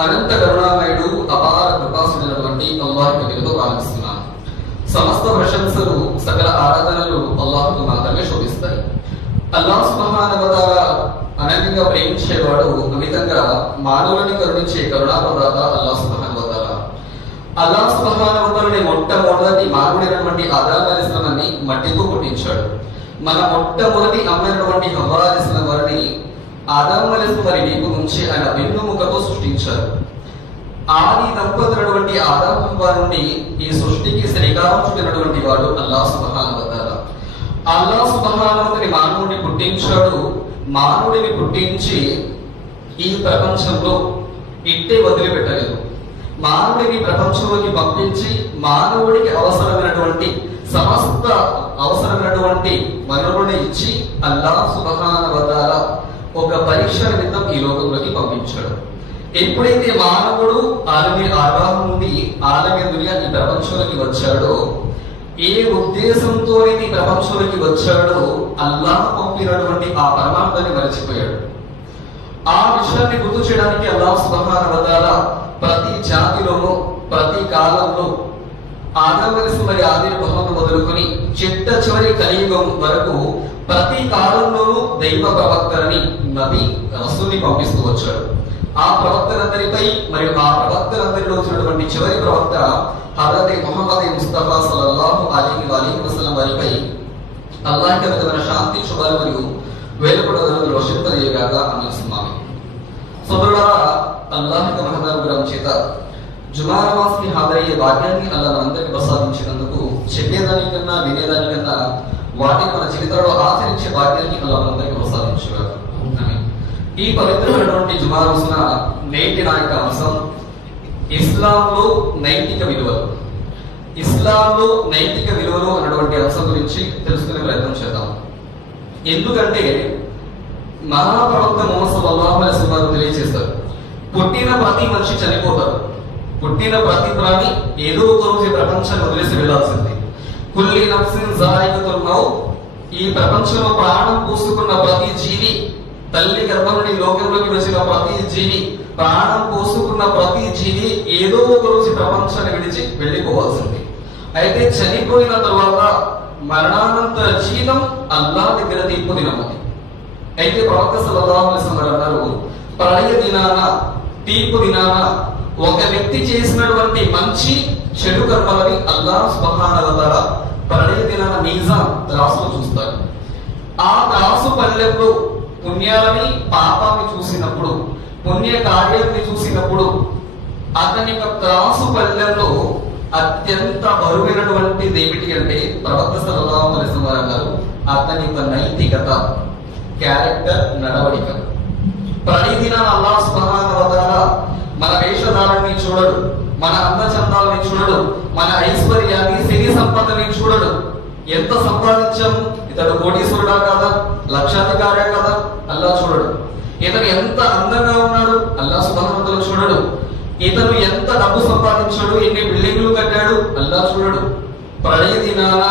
అనంత కరుణామయుడు అపార కృపాసుడైనటువంటి అల్లాహ్కు పేరుతో ప్రారంభిస్తున్నాను. సమస్త ప్రశంసలు సకల ఆరాధనలు అల్లాహ్కు మాత్రమే శోభిస్తాయి. అల్లాహ్ సుబ్హానహు వ తఆలా అనంతంగా ప్రేమించేవాడు, అమితంగా మానవులని కరుణించే కరుణాప్రదాత అల్లాహ్ సుబ్హానహు వ తఆలా. అల్లాహ్ సుబ్హానహు వ తఆలా మొట్టమొదటి మానవుడైనటువంటి ఆదమ్ అలైహిస్సలాంని మట్టితో పుట్టించాడు. మన మొట్టమొదటి అమ్మైనటువంటి హవ్వా అలైహిస్సలాం వారిని ఆదమ్ అలైహిస్సలాం వారి వీపు నుంచి ఆయన వెన్నుముకతో సృష్టించారు. ఆది దంపతులైనటువంటి ఆదమ్ హవ్వ నుండి ఈ సృష్టికి శ్రీకారం చుట్టినటువంటి వాడు అల్లాహ్ సుబ్హానహు వ తఆలా. అల్లాహ్ సుబ్హానహు వ తఆలా మానవుడిని పుట్టించాడు. మానవుడిని పుట్టించి ఈ ప్రపంచంలో ఇట్టే వదిలిపెట్టలేదు. మానవుడిని ప్రపంచంలోకి పంపించి మానవుడికి అవసరమైనటువంటి సమస్త అవసరమైనటువంటి వనరులను ఇచ్చి అల్లాహ్ సుబ్హానహు వ తఆలా ఒక పరీక్ష నిమిత్తం ఈ లోకంలోకి పంపించాడు. ఎప్పుడైతే మానవుడు ఆలమే ఆరాహం నుండి ఆలమే దునియా ఈ ప్రపంచంలోకి వచ్చాడో, ఏ ఉద్దేశంతో ఈ ప్రపంచంలోకి వచ్చాడో అల్లాహ్ పంపినటువంటి ఆ పరమార్థాన్ని మరచిపోయాడు. ఆ విషయాన్ని గుర్తు చేయడానికి అల్లాహ్ సుబ్హానహు వ తఆలా ప్రతి జాతిలోనూ ప్రతి కాలంలో ఆదమ్ అలైహిస్సలాం ఆవిర్భావం మొదలుకొని చిట్ట చివరి కలియుగం వరకు ప్రతి కాలంలోనూ దైవ ప్రవక్తలని నబీ రసూల్ని పంపిస్తూ వచ్చాడు. ఆ ప్రవక్తలందరిపై మరియు ఆ ప్రవక్తలందరిలో వచ్చినటువంటి చివరి ప్రవక్త హజరత్ ముహమ్మద్ ముస్తఫా సల్లల్లాహు అలైహి వసల్లం వారిపై అల్లాహ్ యొక్క శాంతి శుభాలు మరియు వేలకొడదలు వర్షింపజేయగాక అందిస్తున్నాము. సోదరులారా, అల్లాహ్ యొక్క మహదనుగ్రహం చేత జుమా నమాజ్కి హాజరయ్యే భాగ్యాన్ని అల్లాహ్ మనందరికీ ప్రసాదించినందుకు చెప్పేదానికన్నా వినేదానికన్నా వాటిని మన జీవితంలో ఆచరించే భాగ్యాన్ని అల్లాహ్ మనందరికీ ప్రసాదించుగాక. ఈ పవిత్రమైనటువంటి జుమా రోజున నేటి నా యొక్క అంశం ఇస్లాంలో నైతిక విలువలు. ఇస్లాంలో నైతిక విలువలు అన్నటువంటి అంశం గురించి తెలుసుకునే ప్రయత్నం చేద్దాం. ఎందుకంటే మహాప్రవక్త ముహమ్మద్ సల్లల్లాహు అలైహి వసల్లం తెలియజేస్తారు, పుట్టిన ప్రతి మనిషి చనిపోతారు. పుట్టిన ప్రతి ప్రాణి ఏదో ఒక రోజు ఈ ప్రపంచాన్ని వదిలేసి వెళ్లాల్సింది. కుల్లి నఫ్సిన్ జాయికతుల్ మౌత్. ఈ ప్రపంచంలో ప్రాణం పోసుకున్న ప్రతి జీవి, తల్లి గర్భం నుండి లోకంలోకి వచ్చిన ప్రతి జీవి, ప్రాణం పోసుకున్న ప్రతి జీవి ఏదో ఒక రోజు ప్రపంచాన్ని విడిచి వెళ్ళిపోవాల్సింది. అయితే చనిపోయిన తర్వాత మరణానంతర జీవితం అల్లాహ్ దగ్గర తీర్పు దినమది. అయితే ప్రవక్త సల్లల్లాహు అలైహి వసల్లం అన్నారు, ప్రళయ దినాన తీర్పు దినాన ఒక వ్యక్తి చేసినటువంటి మంచి చెడు కర్మలని అల్లాహ్ సుబ్హానహు వ తఆలా ప్రళయ దినాన మీజాన్ త్రాసులో చూస్తారు. ఆ త్రాసు పల్లెంలో పుణ్యాలని పాపాన్ని చూసినప్పుడు, పుణ్య కార్యాన్ని చూసినప్పుడు అతని యొక్క త్రాసు పల్లెంలో అత్యంత బరువైనటువంటిది ఏమిటి అంటే ప్రవక్త సల్లల్లాహు అలైహి వసల్లం అన్నారు, అతని యొక్క నైతికత, క్యారెక్టర్, నడవడిక. ప్రతిదిన అల్లాహ్ సుబ్హానహు వ తఆలా మన వేషధారణని చూడడు, మన అందచందాలని చూడడు, మన ఐశ్వర్యాన్ని, సిరి సంపదని చూడడు. ఎంత సంపాదించాము, ఇతడు కోటీశ్వరుడా కాదా, లక్షాధికారే కాదా, అల్లాహ్ చూడడు. ఇతను ఎంత అందంగా ఉన్నాడు, అల్లాహ్ సుబ్హానహు వ తఆలా చూడడు. ఇతను ఎంత డబ్బు సంపాదించాడు, ఎన్ని బిల్డింగ్లు కట్టాడు, అల్లాహ్ చూడడు. ప్రళయ దినాన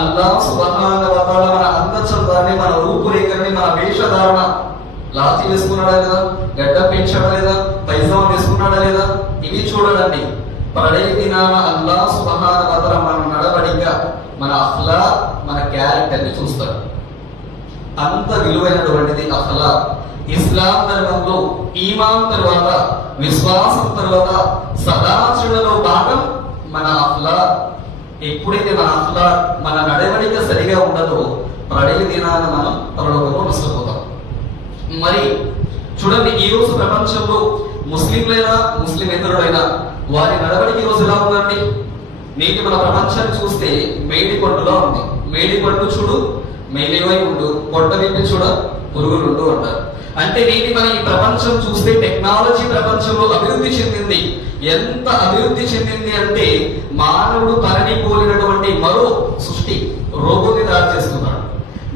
అల్లాహ్ సుబ్హానహు వ తఆలా మన అందచందాన్ని, మన రూపురేఖని, మన వేషధారణ, లాచి వేసుకున్నాడా లేదా, గడ్డ పెంచాడా లేదా, పైజామా వేసుకున్నాడా లేదా, ఇవి చూడడండి. ప్రళయ దినాన అల్లాహ్ సుబ్హానహు వ తఆలా మన నడవడిక, మన అఖ్లాక్, మన క్యారెక్టర్ ని చూస్తారు. అంత విలువైనటువంటిది అఖ్లాక్. ఇస్లాం ధర్మంలో ఈమాన్ తర్వాత, విశ్వాసం తర్వాత సదాచరణలో భాగం మన అఖ్లాక్. ఎప్పుడైతే మన అఖ్లాక్, మన నడవడిక సరిగా ఉండదో ప్రళయ దినాన మనం పరలోకంలో నష్టపోతాం. మరి చూడండి, ఈ రోజు ప్రపంచంలో ముస్లింలైనా ముస్లిమేతరుడైనా వారి నడవడిక ఈ రోజు ఎలా ఉందండి? నేటి మన ప్రపంచాన్ని చూస్తే మేడి పండులా ఉంది. మేడి పండు చూడు మేలివై ఉండు, పొట్ట విప్పి చూడ పురుగులుండు అంటారు. అంటే నేటి మన ఈ ప్రపంచం చూస్తే టెక్నాలజీ ప్రపంచంలో అభివృద్ధి చెందింది. ఎంత అభివృద్ధి చెందింది అంటే మానవుడు తనని పోలినటువంటి మరో సృష్టి రోబోని తయారు చేస్తున్నాడు.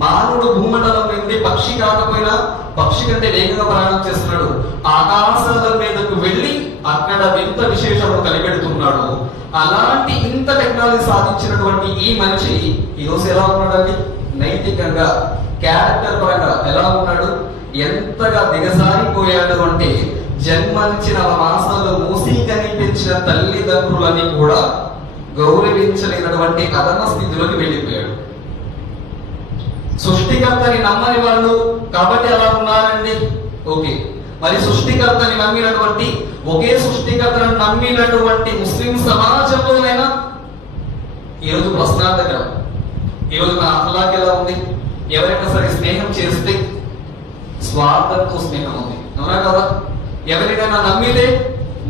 మానవుడు భూమండలం నుండి పక్షి కాకపోయినా పక్షి కంటే వేగంగా ప్రయాణం చేస్తున్నాడు. ఆకాశాల మీదకు వెళ్ళి అక్కడ వింత విశేషము కనిపెడుతున్నాడు. అలాంటి ఇంత టెక్నాలజీ సాధించినటువంటి ఈ మనిషి ఈరోజు ఎలా ఉన్నాడండి? నైతికంగా, క్యారెక్టర్ పరంగా ఎలా ఉన్నాడు? ఎంతగా దిగజారిపోయాడు అంటే జన్మనిచ్చిన మాసాలు మూసి కనిపించిన తల్లిదండ్రులని కూడా గౌరవించలేనటువంటి అధమ స్థితిలోకి వెళ్ళిపోయాడు. సృష్టికర్తని నమ్మని వాళ్ళు కాబట్టి అలా ఉన్నారండి. ఓకే, మరి సృష్టికర్తని నమ్మినటువంటి, ఒకే సృష్టికర్తను నమ్మినటువంటి ముస్లిం సమాజంలోనైనా ఈరోజు ప్రశ్నార్థకరం. ఈరోజు నా అఖలాక్ ఎలా ఉంది? ఎవరైనా సరే స్నేహం చేస్తే స్వార్థంతో స్నేహం ఉంది, అవునా కదా? ఎవరికైనా నమ్మితే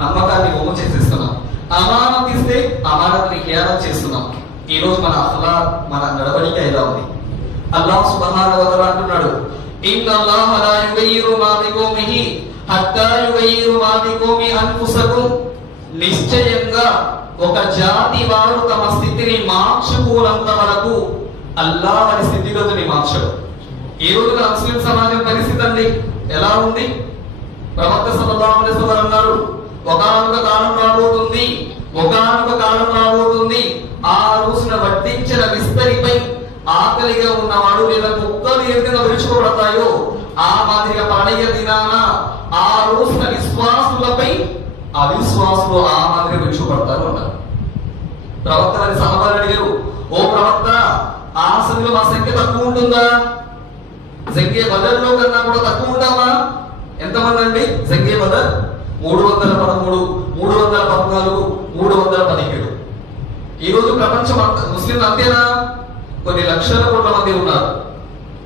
నమ్మకాన్ని ఒమ్ము చేసేస్తున్నాం, అమానత్ ఇస్తే అమానత్ని ఖయానత్ చేస్తున్నాం. ఈ రోజు మన అఖలాక్, మన నడవడిక ఎలా ఉంది? అల్లాహ్ సుబ్హానహు వ తఆలా అంటున్నాడు, ఇన్నల్లాహ లా యుగయ్యిరు మా బికౌమిహి హత్తా యుగయ్యిరు మా బికౌమి అన్ఫుసకుమ్. నిశ్చయంగా ఒక జాతి వారు తమ స్థితిని మార్చుకోనంత వరకు అల్లాహ్ వారి స్థితిగతిని మార్చడు. ఈ రోజు మన ముస్లిం సమాజం పరిస్థితి అండి ఎలా ఉంది? ప్రవక్త సల్లల్లాహు అలైహి వసల్లం అన్నారు, ఒకానొక కాలం రాబోతుంది, ఆ రోజున వడ్డించిన విస్తరిపై ఆకలిగా ఉన్నవాడు లేదా కుక్కలు ఏ విధంగా విరుచుకోబడతాయో ఆ మాదిరిగా ప్రళయ దినాన ఆ రోజున విశ్వాసులపై అవిశ్వాసులు ఆ మాదిరిగా విరుచుకోబడతారు అన్నారు. ప్రవక్త వారి సహబాలు అడిగారు, ఓ ప్రవక్త, ఆ సమయంలో మా సంఖ్య తక్కువ ఉంటుందా? జంగే బదర్లో కన్నా కూడా తక్కువ ఉంటామా? ఎంతమంది అండి జంగే బదర్? 313, 314, 317. ఈ రోజు ప్రపంచం ముస్లింలు అంతేనా? కొన్ని లక్షల కోట్ల మంది ఉన్నారు.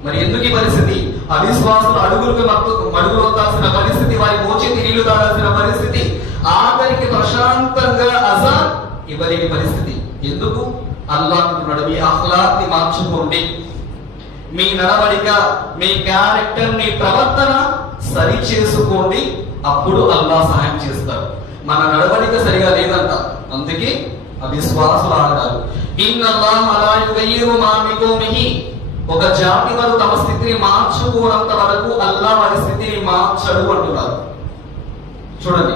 మరి ఎందుకు ఈ పరిస్థితి? అవిశ్వాసులు అడుగులకు మడుగులు వత్తాల్సిన పరిస్థితి, వారి మోచేతి నీళ్లు తాగాల్సిన పరిస్థితి, ఆఖరికి ప్రశాంతంగా అజాన్ ఇవ్వలేని పరిస్థితి. ఎందుకు? అల్లాహ్ అంటున్నాడు, మీ అఖ్లాక్ని మార్చుకోండి, మీ నడవడిక, మీ క్యారెక్టర్, మీ ప్రవర్తన సరి చేసుకోండి, అప్పుడు అల్లాహ్ సహాయం చేస్తారు. మన నడవడిక సరిగా లేదంట, అందుకే అవిశ్వాసులు ఆడారు. ఇన్నల్లాహ లా యుగయ్యిరు మా బికౌమిహి. ఒక జాతి వారు తమ స్థితిని మార్చుకోనంత వరకు అల్లాహ్ వారి స్థితిని మార్చడు అంటున్నారు. చూడండి,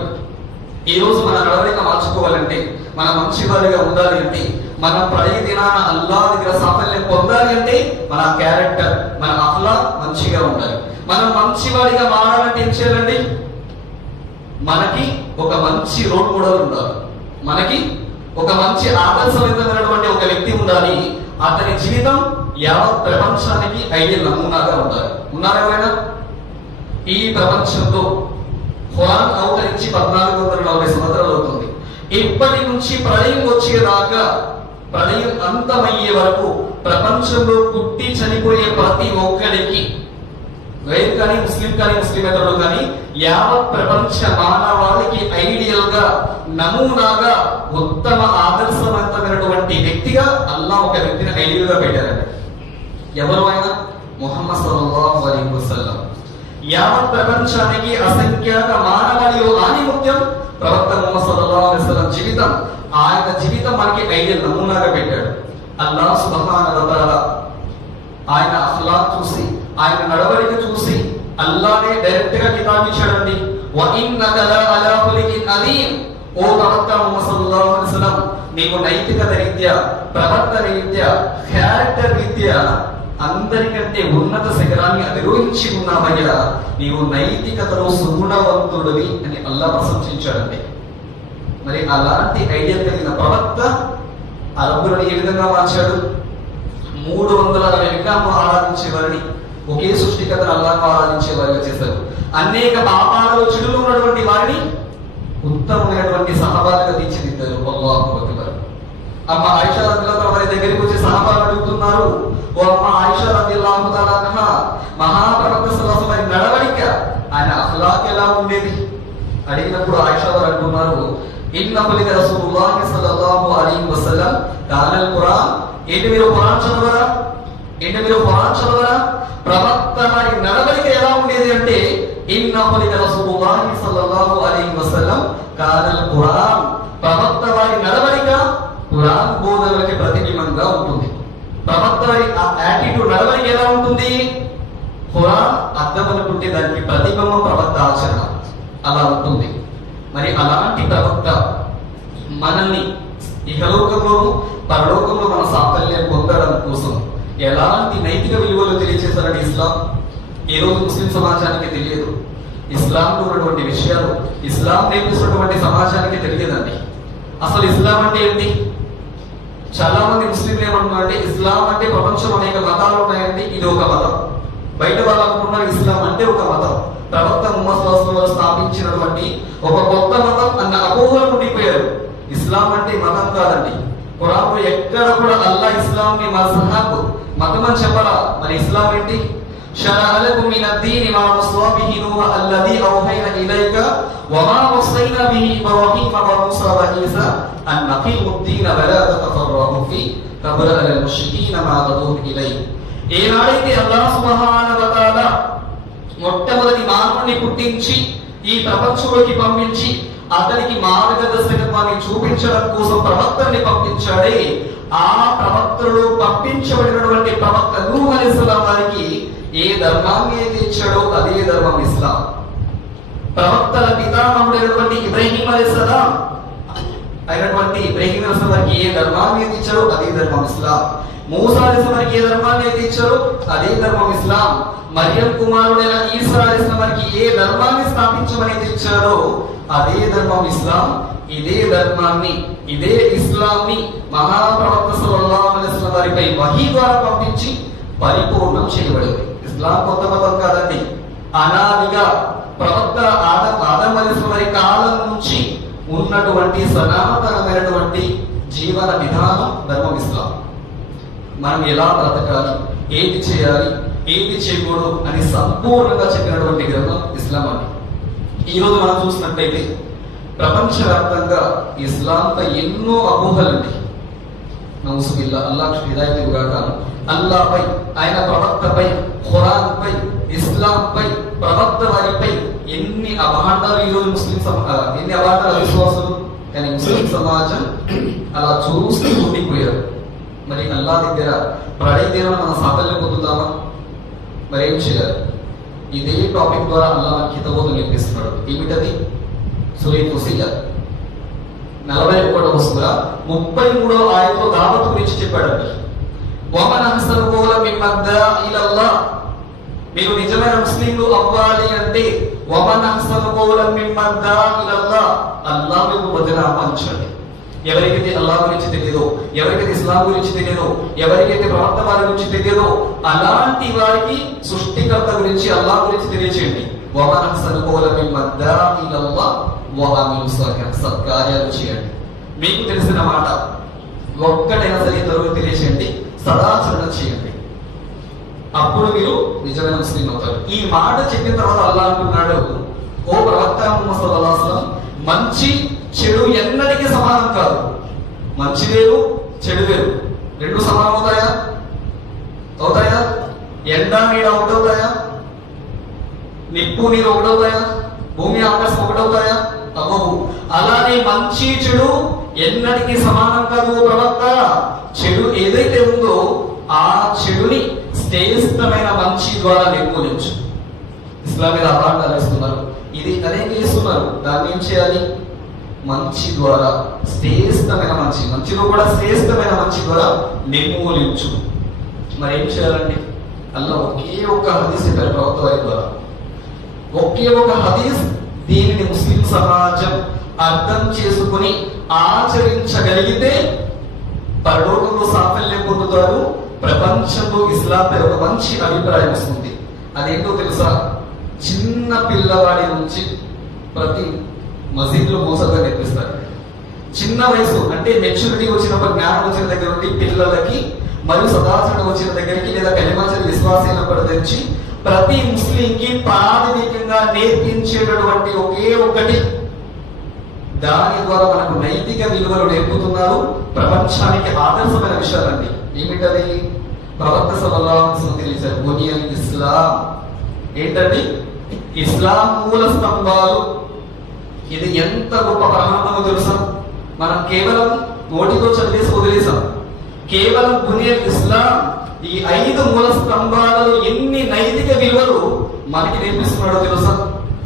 ఈ రోజు మన నడవడిక మార్చుకోవాలంటే, మన మంచి వారిగా ఉండాలి అంటే, మన ప్రళయ దినాన అల్లాహ్ దగ్గర సాఫల్యం పొందాలి అంటే మన క్యారెక్టర్, మన అఖ్లాక్ మంచిగా ఉండాలి. మనం మంచివాడిగా మారాలంటే ఏం చేయాలండి? మనకి ఒక మంచి రోల్ మోడల్ ఉండాలి, మనకి ఒక మంచి ఆదర్శవంతమైనటువంటి ఒక వ్యక్తి ఉండాలి. అతని జీవితం యావత్ ప్రపంచానికి ఐడియల్ నమూనాగా ఉండాలి. ఉన్నారు ఎవరైనా? ఈ ప్రపంచంలో ఖురాన్ అవతరించి 1440 సంవత్సరాలు అవుతుంది. ఇప్పటి నుంచి ప్రళయం వచ్చేదాకా, ప్రళయం అంతమయ్యే వరకు ప్రపంచంలో పుట్టి చనిపోయే ప్రతి ఒక్కడికి, వైర్ కానీ ముస్లిం కానీ ముస్లిమేతరులు కానీ, యావత్ ప్రపంచ మానవాళికి ఐడియల్ గా, నమూనాగా, ఉత్తమ ఆదర్శవంతమైనటువంటి వ్యక్తిగా అల్లాహ్ ఒక వ్యక్తిని ఐడియల్ గా పెట్టారండి. ఎవరు ఆయన? ముహమ్మద్ సల్లల్లాహు అలైహి వసల్లం. యావత్ ప్రపంచానికి అసంఖ్యాక మానవాళిలో ఆనిముత్యం ప్రవక్త ముహమ్మద్ సల్లల్లాహు అలైహి వసల్లం జీవితం. ఆయన జీవితం మనకి ఐడియల్ నమూనాగా పెట్టాడు. అల్లాహ్ సుబ్హానహు వ తఆలా ఆయన అఖ్లాక్ చూసి, ఆయన నడవడిక చూసి అల్లాహ్నే డైరెక్ట్ గా కితాబ్ ఇచ్చాడండి. వ ఇన్నక లా అలా ఖులికిన్ అదీం. ఓ ప్రవక్త ముహమ్మద్ సల్లల్లాహు అలైహి వసల్లం, నీవు నైతికత రీత్యా, ప్రవర్తన రీత్యా, క్యారెక్టర్ రీత్యా అందరికంటే ఉన్నత శిఖరాన్ని అధిరోహించి ఉన్నావయ్యా, నీవు నైతికతలో సుగుణవంతుడివి అని అల్లాహ్ ప్రశంసించాడండి. మరి అలాంటి ఐడియా కలిగిన ప్రవక్త అరబ్బులను ఏ విధంగా మార్చాడు? 360 విగ్రహాలను ఆరాధించే వారిని ఒకే సృష్టికర్తను అల్లాహ్ను ఆరాధించే వారిగా చేశారు. అనేక పాపాలలో చెడులు ఉన్నటువంటి వారిని ఉత్తమమైనటువంటి సహబాలుగా తీర్చిదిద్దారు. అల్లాహు అక్బర్. అమ్మ ఆయిషా రదియల్లాహు వారి దగ్గరికి వచ్చి సహబాలు అడుగుతున్నారు, ఓ అమ్మ ఆయిషా రదియల్లాహు తఆలా అన్హా, మహాప్రవక్త సల్లల్లాహు అలైహి వసల్లం నడవడిక, ఆయన అఖ్లాక్ ఎలా ఉండేది? అడిగినప్పుడు ఆయిషా వారు అంటున్నారు, ఇన్నహు రసూలుల్లాహి సల్లల్లాహు అలైహి వసల్లం కానల్ ఖురాన్. ఏంటి మీరు ఖురాన్ చదవరా? ప్రవక్త వారి నడవడిక ఎలా ఉండేది అంటే, ఇన్నహు రసూలుల్లాహి సల్లల్లాహు అలైహి వసల్లం కానల్ ఖురాన్. ప్రవక్త వారి నడవడిక ఖురాన్ బోధనలకి ప్రతిబింబంగా ఉంటుంది. ప్రవక్త వారి యాటిట్యూడ్, నడవడిక ఎలా ఉంటుంది? ఖురాన్ అర్థం అనుకుంటే దానికి ప్రతిబింబం ప్రవక్త ఆచరణ అలా ఉంటుంది. మరి అలాంటి ప్రవక్త మనల్ని ఇహలోకంలోను పరలోకంలో మన సాఫల్యం పొందడం కోసం ఎలాంటి నైతిక విలువలు తెలియజేశారండి ఇస్లాం. ఈ రోజు ముస్లిం సమాజానికి తెలియదు. ఇస్లాంలో ఉన్నటువంటి విషయాలు ఇస్లాం నేర్పిస్తున్నటువంటి సమాజానికి తెలియదండి. అసలు ఇస్లాం అంటే ఏంటి? చాలా మంది ముస్లింలు ఏమంటున్నారంటే ఇస్లాం అంటే ప్రపంచంలో అనేక మతాలు ఉన్నాయండి, ఇది ఒక మతం. బయట వాళ్ళు అనుకున్నారు ఇస్లాం అంటే ఒక మతం, ప్రవక్త ముహమ్మద్ సల్లల్లాహు అలైహి వసల్లం స్థాపించినటువంటి ఒక కొత్త మతం అన్న అపోహలు ఉండిపోయారు. ఇస్లాం అంటే మతం కాదండి. ఖురాన్లో ఎక్కడ కూడా అల్లా ఇస్లాం ని మజ్హబ్ మతం అని చెప్పరా. మరి ఇస్లాం ఏంటి? షరఅ లకుమ్ మిన అద్-దీని మా వస్సా బిహి నూహ అల్లదీ ఔహైనా ఇలైక వమా వస్సైనా బిహి ఇబ్రాహీమ వ మూసా వ ఈసా అన్ అఖీముద్-దీన వలా తతఫర్రఖు ఫీ కబర అలల్ ముష్రికీన మా తదూన్ ఇలై. ఏనాడైతే అల్లాహ్ సుబ్హానహు వ తఆలా మొట్టమొదటి మానవుని పుట్టించి ఈ ప్రపంచంలోకి పంపించి అతనికి మార్గదర్శకత్వాన్ని చూపించడం కోసం ప్రవక్తని పంపించాడే, ఆ ప్రవక్తలో పంపించబడినటువంటి ప్రవక్త నూహ్ అలైహిస్సలాం వారికి ఏ ధర్మాన్ని అయితే ఇచ్చాడో అదే ధర్మం ఇస్లాం. ప్రవక్తల పితామహుడైనటువంటి ఇబ్రాహీం అలైహిస్సలాం అయినటువంటి ఇబ్రాహీం అలైహిస్సలాం వారికి ఏ ధర్మాన్ని అయితే ఇచ్చారో అదే ధర్మం ఇస్లాం. మూసా అలైహిస్సలాం వారికి ఏ ధర్మాన్ని అయితే ఇచ్చారో అదే ధర్మం ఇస్లాం. మరియం కుమారుడైన ఈసా అలైహిస్సలాం వారికి ఏ ధర్మాన్ని స్థాపించమని ఇచ్చారో అదే ధర్మం ఇస్లాం. ఇదే ధర్మాన్ని ఇదే ఇస్లాంని మహాప్రవక్త సల్లల్లాహు అలైహి వసల్లం వారిపై వహీ ద్వారా పంపించి పరిపూర్ణం చేయబడింది. ఇస్లాం కొత్త మతం కాదండి. అనాదిగా ప్రవక్త ఆదం అలైహిస్సలాం వారి కాలం నుంచి ఉన్నటువంటి సనాతనమైనటువంటి జీవన విధానం ధర్మం ఇస్లాం. మనం ఎలా బ్రతకాలి, ఏది చేయాలి, ఏది చేయకూడదు అని సంపూర్ణంగా చెప్పినటువంటి గ్రంథం ఇస్లాం అని. ఈ రోజు మనం చూసినట్లయితే ప్రపంచవ్యాప్తంగా ఇస్లాంపై ఎన్నో అపోహలండి. నౌజుబిల్లా, అల్లాహ్ హిదాయత్ ఇవ్వగాక. అల్లాహ్పై, ఆయన ప్రవక్తపై, ఖురాన్పై, ఇస్లాంపై, ప్రవక్త వారిపై ఎన్ని అభాండాలు ఈ రోజు ఎన్ని అభాండాలు విశ్వాసులు. కానీ ముస్లిం సమాజం అలా చూస్తూ ఉండిపోయారు. మరి అల్లాహ్ దగ్గర ప్రళయ మనం సాఫల్యం పొందుతామా? మరి ఏం చేయాలి? ఇదే టాపిక్ ద్వారా అల్లాహ్ మనకి హితబోధ నేర్పిస్తున్నాడు. ఏమిటది? సూరా ఫుసిలత్ 41వ సూరా 33వ ఆయతలో దావత్ గురించి చెప్పాడండి. వమన్ అహ్సను కౌలం మిమ్మన్ దా ఇలల్లాహ్, మీరు నిజమైన ముస్లింలు అవ్వాలి అంటే వమన్ అహ్సను కౌలం మిమ్మన్ దా ఇలల్లాహ్, అల్లాహ్ వైపు వదిలి ఆహ్వానించండి. ఎవరికైతే అల్లాహ్ గురించి తెలియదో, ఎవరికైతే ఇస్లాం గురించి తెలియదో, ఎవరికైతే ప్రవక్త వారి గురించి తెలియదో అలాంటి వారికి సృష్టికర్త గురించి, అల్లాహ్ గురించి తెలియచేయండి. వమన్ అహ్సను కౌలం మిమ్మన్ దా ఇలల్లాహ్ వఅమిలు సాలిహాత్, సత్కార్యాలు చేయండి. మీకు తెలిసిన మాట ఒక్కటైనా సరే ఇతరులకు తెలియచేయండి, సదాచరణ చేయండి. అప్పుడు మీరు నిజమైన ముస్లిం అవుతారు. ఈ మాట చెప్పిన తర్వాత అల్లాహ్ అంటున్నాడు, ఓ ప్రవక్త ముహమ్మద్ సల్లల్లాహు అలైహి వసల్లం, మంచి చెడు ఎన్నటికీ సమానం కాదు. మంచి వేరు, చెడు వేరు. రెండు సమానం అవుతాయా? అవుతాయా? ఎండ నీడ ఒకటవుతాయా? నిప్పు నీరు ఒకటవుతాయా? భూమి ఆకాశం ఒకటవుతాయా? అవ్వవు. అలానే మంచి చెడు ఎన్నటికీ సమానం కాదు ప్రవక్త. చెడు ఏదైతే ఉందో ఆ చెడుని శ్రేష్టమైన మంచి ద్వారా నిర్మూలించు. ఇస్లాం మీద అభాండాలు వేస్తున్నారు, ఇది అనేక చేస్తున్నారు. దాన్ని ఏం చేయాలి? మంచి ద్వారా, శ్రేష్టమైన మంచి, మంచిలో కూడా శ్రేష్టమైన మంచి ద్వారా నిర్మూలించు. మరి ఏం చేయాలండి? అల్లా ఒకే ఒక హదీస్ చెప్పారు ప్రవక్త వారి ద్వారా. ఒకే ఒక హదీస్, దీనిని ముస్లిం సమాజం అర్థం చేసుకుని ఆచరించగలిగితే పరలోకంలో సాఫల్యం పొందుతారు. ప్రపంచంలో ఇస్లాంపై ఒక మంచి అభిప్రాయం వస్తుంది. అదేంటో తెలుసా? చిన్న పిల్లవాడి నుంచి ప్రతి మసీదులో మోసంగా నేర్పిస్తారు. చిన్న వయసు అంటే మెచ్యూరిటీ వచ్చినప్పుడు, జ్ఞానం వచ్చిన దగ్గర నుండి పిల్లలకి మరియు సదాచరణ వచ్చిన దగ్గరికి లేదా కలిమాచరి విశ్వాసైనప్పటి నుంచి ప్రతి ముస్లింకి ప్రాథమికంగా నేర్పించేటటువంటి ఒకే ఒకటి, దాని ద్వారా మనకు నైతిక విలువలు నేర్పుతున్నారు. ప్రపంచానికి ఆదర్శమైన విషయాలండి. ఏమిటది? ప్రవక్త సల్లల్లాహు అలైహి వసల్లం తెలియజేశారు, బునియల్ ఇస్లాం. ఏంటండి? ఇస్లాం మూల స్తంభాలు. ఇది ఎంత గొప్ప ప్రమాణమో తెలుసా? మనం కేవలం నోటితో చదివేసి వదిలేసాం. కేవలం బునియల్ ఇస్లాం, ఈ 5 మూల స్తంభాలలో ఎన్ని నైతిక విలువలు మనకి నేర్పిస్తున్నాడో తెలుసా?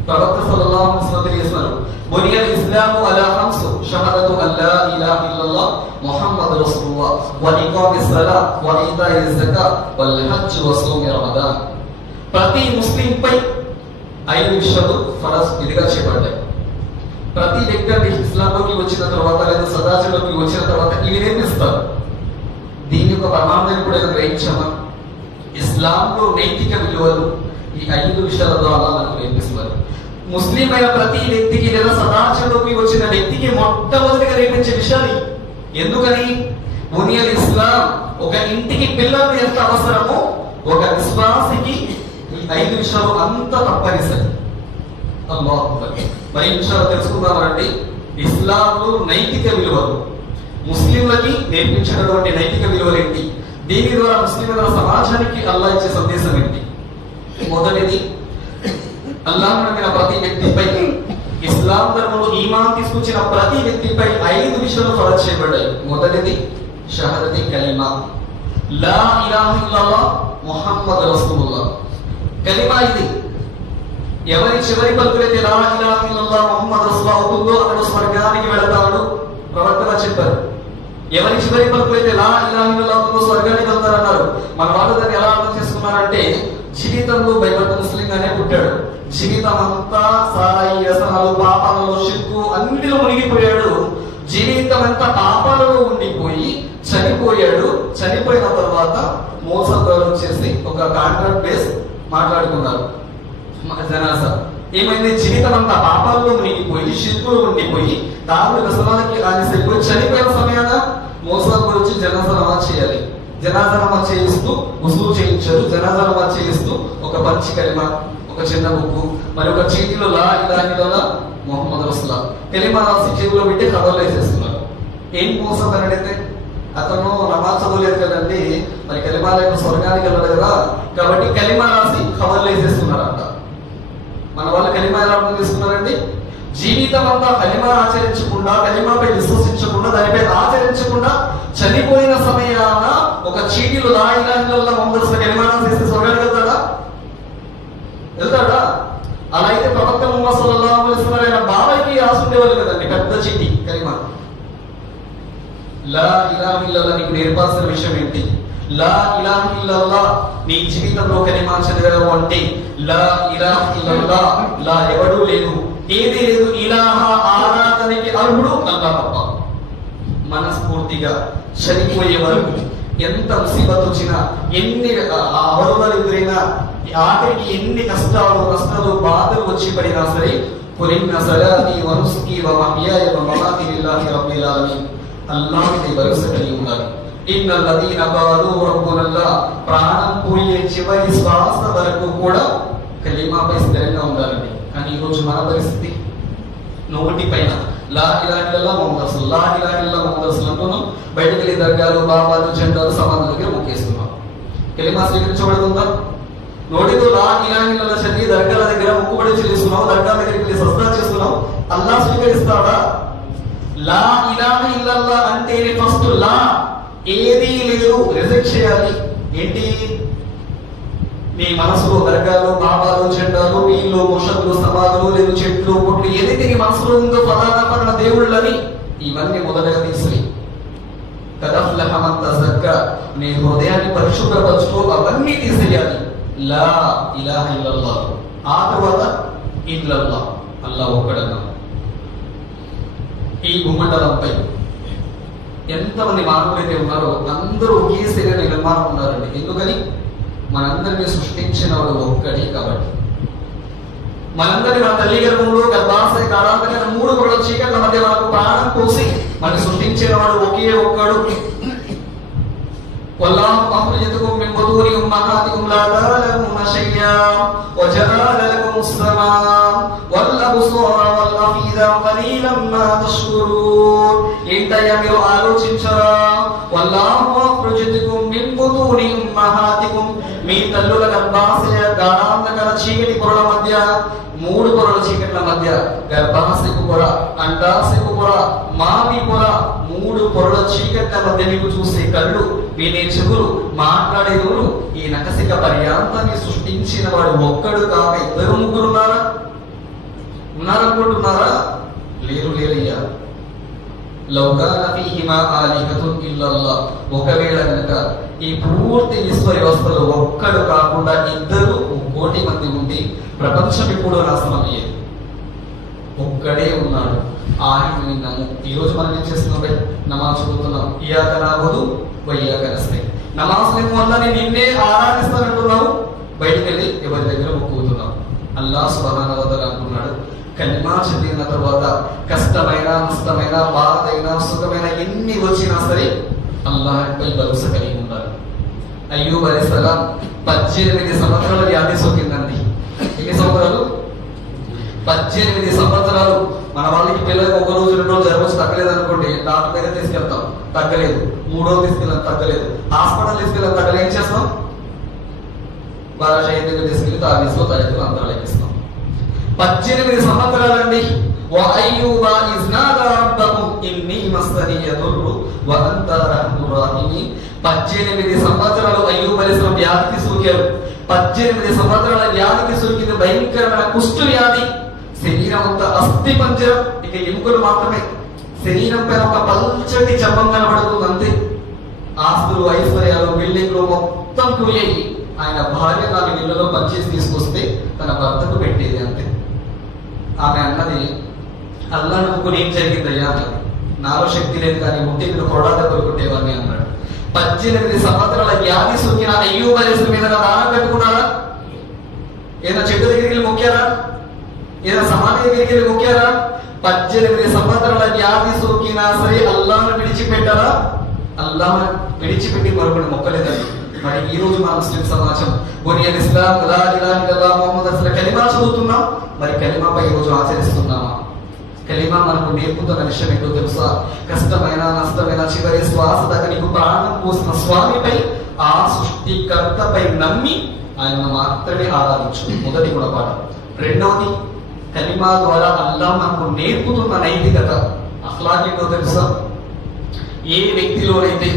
ప్రవక్త సల్లల్లాహు అలైహి వసల్లం తెలియజేస్తున్నారు, బునియల్ ఇస్లాము అలా ఖమ్సు షహదతు అల్లా ఇలాహ ఇల్లల్లాహ్ ముహమ్మద్ రసూలుల్లాహ్ వ ఇకామిస్ సలాత్ వ ఈతాయిజ్ జకాత్ వల్ హజ్జ్ వ సౌమి రమదాన్. ప్రతి ముస్లింపై 5 విషయాలు ఫరజ్ విధిగా చేయబడ్డాయి. ప్రతి వ్యక్తి ఇస్లాంలోకి వచ్చిన తర్వాత లేదా సదాచారంలోకి వచ్చిన తర్వాత ఇవి నేర్పిస్తారు. దీని యొక్క ప్రమాణాన్ని కూడా గ్రహించామా? ఇస్లాంలో నైతిక విలువలు ఈ 5 విషయాల ద్వారా మనకు నేర్పిస్తున్నారు. ముస్లిం అయిన ప్రతి వ్యక్తికి లేదా సదాచారంలోకి వచ్చిన వ్యక్తికి మొట్టమొదటిగా నేర్పించే విషయాలు. ఎందుకని? బునియల్ ఇస్లాం, ఒక ఇంటికి పిల్లలు ఎంత అవసరమో ఒక విశ్వాసికి ఈ 5 విషయాలు అంత తప్పనిసరి. అల్లాహు అక్బర్. మరి ఈ విషయాలు తెలుసుకుందామండి. ఇస్లాంలో నైతిక విలువలు, ముస్లింలకి నేర్పించినటువంటి నైతిక విలువలు ఏంటి? దీని ద్వారా ముస్లింల సమాజానికి అల్లాహ్ ఇచ్చే సందేశం ఏంటి? మొదటిది, అల్లాహ్ నమ్మిన ప్రతి వ్యక్తిపై, ఇస్లాం ధర్మంలో ఈమాన్ తీసుకొచ్చిన ప్రతి వ్యక్తిపై 5 విషయాలు ఫరజ్ చేయబడ్డాయి. మొదటిది షహదతి కలిమా, లా ఇలాహ ఇల్లల్లాహ్ ముహమ్మద్ రసూలుల్లాహ్. కలిమా ఇది. ఎవరి చివరి పలుకులైతే లా ఇలాహ ఇల్లల్లాహ్ ముహమ్మద్ రసూలుల్లాహ్ అవుతుందో అతడు స్వర్గానికి వెళతాడు. ప్రవక్తగా చెప్పారు. ఎవరి చివరి పలుకులైతే లా ఇలాహ ఇల్లల్లాహ్ అవుతుందో స్వర్గానికి వెళ్తారన్నారు. మన వాళ్ళు దాన్ని ఎలా అర్థం చేసుకున్నారంటే, జీవితంలో భయపడ్డ ముస్లింగానే పుట్టాడు, జీవితం అంతా సారాయి వ్యసనాలు పాపాలలో షిర్కు అన్నిటిలో మునిగిపోయాడు, జీవితం అంతా పాపాలలో ఉండిపోయి చనిపోయాడు. చనిపోయిన తర్వాత మోసగాళ్ళు వచ్చేసి ఒక కాంట్రాక్ట్ బేస్ మాట్లాడుకున్నారు జనాజా. ఏమైంది? జీవితం అంతా పాపాలలో మునిగిపోయి షిర్కులో ఉండిపోయి తాగుడు వ్యసనాలకి ఆనిసైపోయి చనిపోయిన సమయాన మోసగాళ్ళు వచ్చి జనాజా నమాజ్ చేయాలి. జనాజా నమాజ్ చేయిస్తూ ఉజూ చేయించారు. జనాజా నమాజ్ చేయిస్తూ ఒక పంచి కలిమా, ఒక చిన్న బుక్కు, మరి ఒక చీటిలో లా ఇలాహ ఇల్లల్లాహ్ ముహమ్మద్ రసూలుల్లాహ్ కలిమా రాసి చేతిలో పెట్టి కవర్లు వేసేస్తున్నారు. ఏం మోసం అని అడిగితే, అతను నమాజ్ చదవలేదు కదండి, మరి కలిమా లేక స్వర్గానికి వెళ్ళదు కదా, కాబట్టి కలిమా రాసి కవర్లు వేసేస్తున్నారంట. మన వాళ్ళు కలిమా ఎలా అర్థం చేసుకున్నారండి? జీవితం అంతా కలిమా ఆచరించకుండా, కలిమాపై విశ్వసించకుండా, దానిపై ఆచరించకుండా చనిపోయిన సమయాన ఒక చీటిలో లా ఇలాహ ఇల్లల్లాహ్ ముహమ్మద్ రసూలుల్లాహ్ కలిమా రాసి స్వర్గానికి వెళ్తాడా? వెళ్తాడా? అలా అయితే ప్రవక్త ముహమ్మద్ సల్లల్లాహు అలైహి వసల్లం ఆయన బాబాయికి రాసి ఉండేవాళ్ళు కదండి పెద్ద చీటి కలిమా. లా ఇలాహ ఇల్లల్లాహ్ నీకు నేర్పాల్సిన విషయం ఏంటి? లా ఇలాహ ఇల్లల్లాహ్ నీ జీవితంలో కలిమా చదివావు అంటే లా ఇలాహ ఇల్లల్లాహ్, లా ఎవడూ లేదు, ఏది లేదు, ఇలాహ ఆరాధనకి అర్హుడు అల్లాహ్ తప్ప. మనస్ఫూర్తిగా చనిపోయే వరకు ఎంత ముసీబత్ వచ్చినా, ఎన్ని అవరోధాలు ఎదురైనా, ఆఖరికి ఎన్ని కష్టాలు నష్టాలు బాధలు వచ్చి పడినా సరే, కులిన్న సలాతి వ నుస్కి వ మహ్యాయ వ మమాతి లిల్లాహి రబ్బిల్ ఆలమీన్, అల్లాహ్ మీద భరోసా కలిగి ఉండాలి. ఇన్నల్ లదీన ఖాలు రబ్బునల్లాహ్, ప్రాణం పోయే చివరి శ్వాస వరకు కూడా కలీమాపై స్థిరంగా ఉండాలండి. కానీ ఈరోజు మన పరిస్థితి, నోటి పైన లా ఇలాహ ఇల్లల్లాహ్ ముహమ్మద్ రసూలుల్లాహ్, లా ఇలాహ ఇల్లల్లాహ్ ముహమ్మద్ రసూలుల్లాహ్ అంటున్నాం, బయటకు వెళ్ళి దర్గాలు బాబాలు జెండాలు సమాధుల దగ్గర మొక్కేస్తున్నాం. కలీమా స్వీకరించబడుతుందా? నోటితో లా ఇలాహ ఇల్లల్లాహ్ చదివి దర్గాల దగ్గర మొక్కుబడి చెల్లిస్తున్నావు, దర్గాల దగ్గరికి వెళ్ళి సజ్దా చేస్తున్నావు, అల్లాహ్ స్వీకరిస్తాడా? లా ఇలాహ ఇల్లల్లాహ్ అంటేనే ఫస్ట్ లా, ఏదీ లేదు రిజెక్ట్ చేయాలి. ఏంటి? నీ మనసులో దర్గాలు బాబాలు జెండాలు వీళ్ళు ముషద్లు సమాధులు లేదు చెట్లు పొట్లు ఏదైతే నీ మనసులో ఉందో ఫలానా దేవుళ్ళని ఇవన్నీ మొదటగా తీసి కదఫ్లహ మన్ తజక్కా, నీ హృదయాన్ని పరిశుభ్రపరచుకో, అవన్నీ తీసేయాలి. లా ఇలాహ ఇల్లల్లాహ్, ఆ తర్వాత ఇల్లల్లాహ్, అల్లాహ్ ఒక్కడన్నా. ఈ భూమండలంపై ఎంతమంది మానవులైతే ఉన్నారో అందరూ ఒకే శరీర నిర్మాణం ఉన్నారండి. ఎందుకని? మనందరినీ సృష్టించిన వాడు ఒక్కడే కాబట్టి. మనందరి మన తల్లి గర్భంలో గర్భాశయ కాలాంతకైన 3 పొరల చీకట్ల మధ్య మనకు ప్రాణం పోసి మనం సృష్టించిన వాడు ఒకే ఒక్కడు. వల్లాహు అఖ్రజకుం మిన్ బుతూని ఉమ్మహాతికుం లా తఅలమూన షైయా వజఅల లకుముస్ సమా'a వల్ అబ్సార వల్ అఫీదా ఖలీలం మా తష్కురూన్. ఏంటయ్యా మీరు ఆలోచించరా? వల్లాహు అఖ్రజకుం మిన్ బుతూని ఉమ్మహాతికుం, మీ తల్లుల గర్భాశయ గాఢాంధకర చీకటి పొరల మధ్య, 3 పొరల చీకట్ల మధ్య, గర్భాశయపు పొర, అండాశయపు పొర, మావి పొర, 3 పొరల చీకట్ల మధ్య మీకు చూసే కళ్ళు, వినే చెవులు, మాట్లాడే నోరు, ఈ నకసిక పర్యాంతాన్ని సృష్టించిన వాడు ఒక్కడు కాక 2 ముగ్గురు ఉన్నారా? ఉన్నారనుకుంటున్నారా? లేరు లేరయ్యా. లౌకాన ఫీహిమా ఆలిహతున్ ఇల్లల్లాహ్, ఒకవేళ కనుక ఈ పూర్తి విశ్వ వ్యవస్థలో ఒక్కడు కాకుండా 2 కోటి మంది ఉండి ప్రపంచం ఇప్పుడు నాశనం అయ్యేది. ఒక్కడే ఉన్నాడు, ఆయన విన్నాము. ఈ రోజు మనం ఏం చేస్తున్నాం? నమాజ్ చదువుతున్నాం. ఇయ్యాక నఅబుదు వ ఇయ్యాక నస్తঈన్. నమాజ్ వల్ల నేను నిన్నే ఆరాధిస్తానంటున్నావు, బయటికి వెళ్ళి ఎవరి దగ్గర మొక్కుతున్నావు. అల్లాహ్ సుబ్హానహు వ తఆలా అంటున్నాడు, కలిమా చదివిన తర్వాత కష్టమైన, నష్టమైన, బాధైన, సుఖమైన ఎన్ని వచ్చినా సరే అల్లాహ్పై భరోసా కలిగి ఉండాలి. అయ్యూబ్ అలైహిస్సలాం 18 సంవత్సరాల వ్యాధి సోకిందండి. ఎన్ని సంవత్సరాలు? 18 సంవత్సరాలు. మన వాళ్ళకి పిల్లలకి 1 రోజు 2 రోజు జ్వరం వచ్చి తగ్గలేదు అనుకోండి, డాక్టర్ దగ్గర తీసుకెళ్తాం, తగ్గలేదు. 3 రోజులు తీసుకెళ్ళాం, తగ్గలేదు. హాస్పిటల్ తీసుకెళ్ళాం, తగ్గలేదు. ఏం చేస్తాం? బారాషాహి దగ్గర తీసుకెళ్లి తాబీజులో తాయెత్తులు అంతరాలు ఎక్కిస్తాం. 18 సంవత్సరాలండి. وَأَيُّوبَ إِذْ نَادَى رَبَّهُ إِنِّي مَسَّنِيَ الضُّرُّ وَأَنْتَ أَرْحَمُ الرَّاحِمِينَ. 18 సంవత్సరాలు అయ్యూబ్ అలైహిస్సలాం వ్యాధికి సోకారు. 18 సంవత్సరాల వ్యాధికి సోకింది భయంకరమైన కుష్టు వ్యాధి. శరీరం అంతా అస్థి పంజరం, ఇక ఎముకలు మాత్రమే. శరీరం పైన ఒక పల్చటి చర్మం కనబడుతుంది అంతే. ఆస్తులు, ఐశ్వర్యాలు, బిల్డింగ్లు మొత్తం పోయాయి. ఆయన భార్య 4 నెలల్లో పనిచేసి తీసుకొస్తే తన భర్తకు పెట్టేది అంతే. ఆమె అన్నది, అల్లా నమ్ముకుని ఏం జరిగిందయ్యా? నాలో శక్తి లేదు కానీ ఉంటే మీరు కొడాద కొట్టుకునేవాడిని అన్నాడు. 18 సంవత్సరాల వ్యాధి సోకిన అయ్యూబ్ అలైహిస్సలాం మీద దానం పెట్టుకున్నారా? ఏదైనా చెట్టు దగ్గరికి వెళ్ళి మొక్కారా? ఏదైనా సమాధి దగ్గరికి వెళ్ళి మొక్కారా? 18 సంవత్సరాల వ్యాధి సోకినా సరే అల్లాహ్ను విడిచిపెట్టారా? అల్లాహ్ విడిచిపెట్టి మరొకటి మొక్కలేదండి. మరి ఈ రోజు మన ముస్లిం సమాజం బునియల్ ఇస్లాం లా ఇలాహ ఇల్లల్లాహ్ ముహమ్మద్ రసూలుల్లాహ్ కలిమా చదువుతున్నాం, మరి కలిమాపై ఈ రోజు ఆచరిస్తున్నామా? కలిమా మనకు నేర్పుతున్న విషయం ఏంటో తెలుసా? కష్టమైన, నష్టమైన, చివరి శ్వాస దాకా నీకు ప్రాణం పోసిన స్వామిపై, ఆ సృష్టికర్తపై నమ్మి ఆయన మాత్రమే ఆరాధించు. మొదటి గుణపాఠం. రెండవది, కలిమా ద్వారా అల్లాహ్ మనకు నేర్పుతున్న నైతికత, అఖ్లాక్ ఏంటో తెలుసా? ఏ వ్యక్తిలోనైతే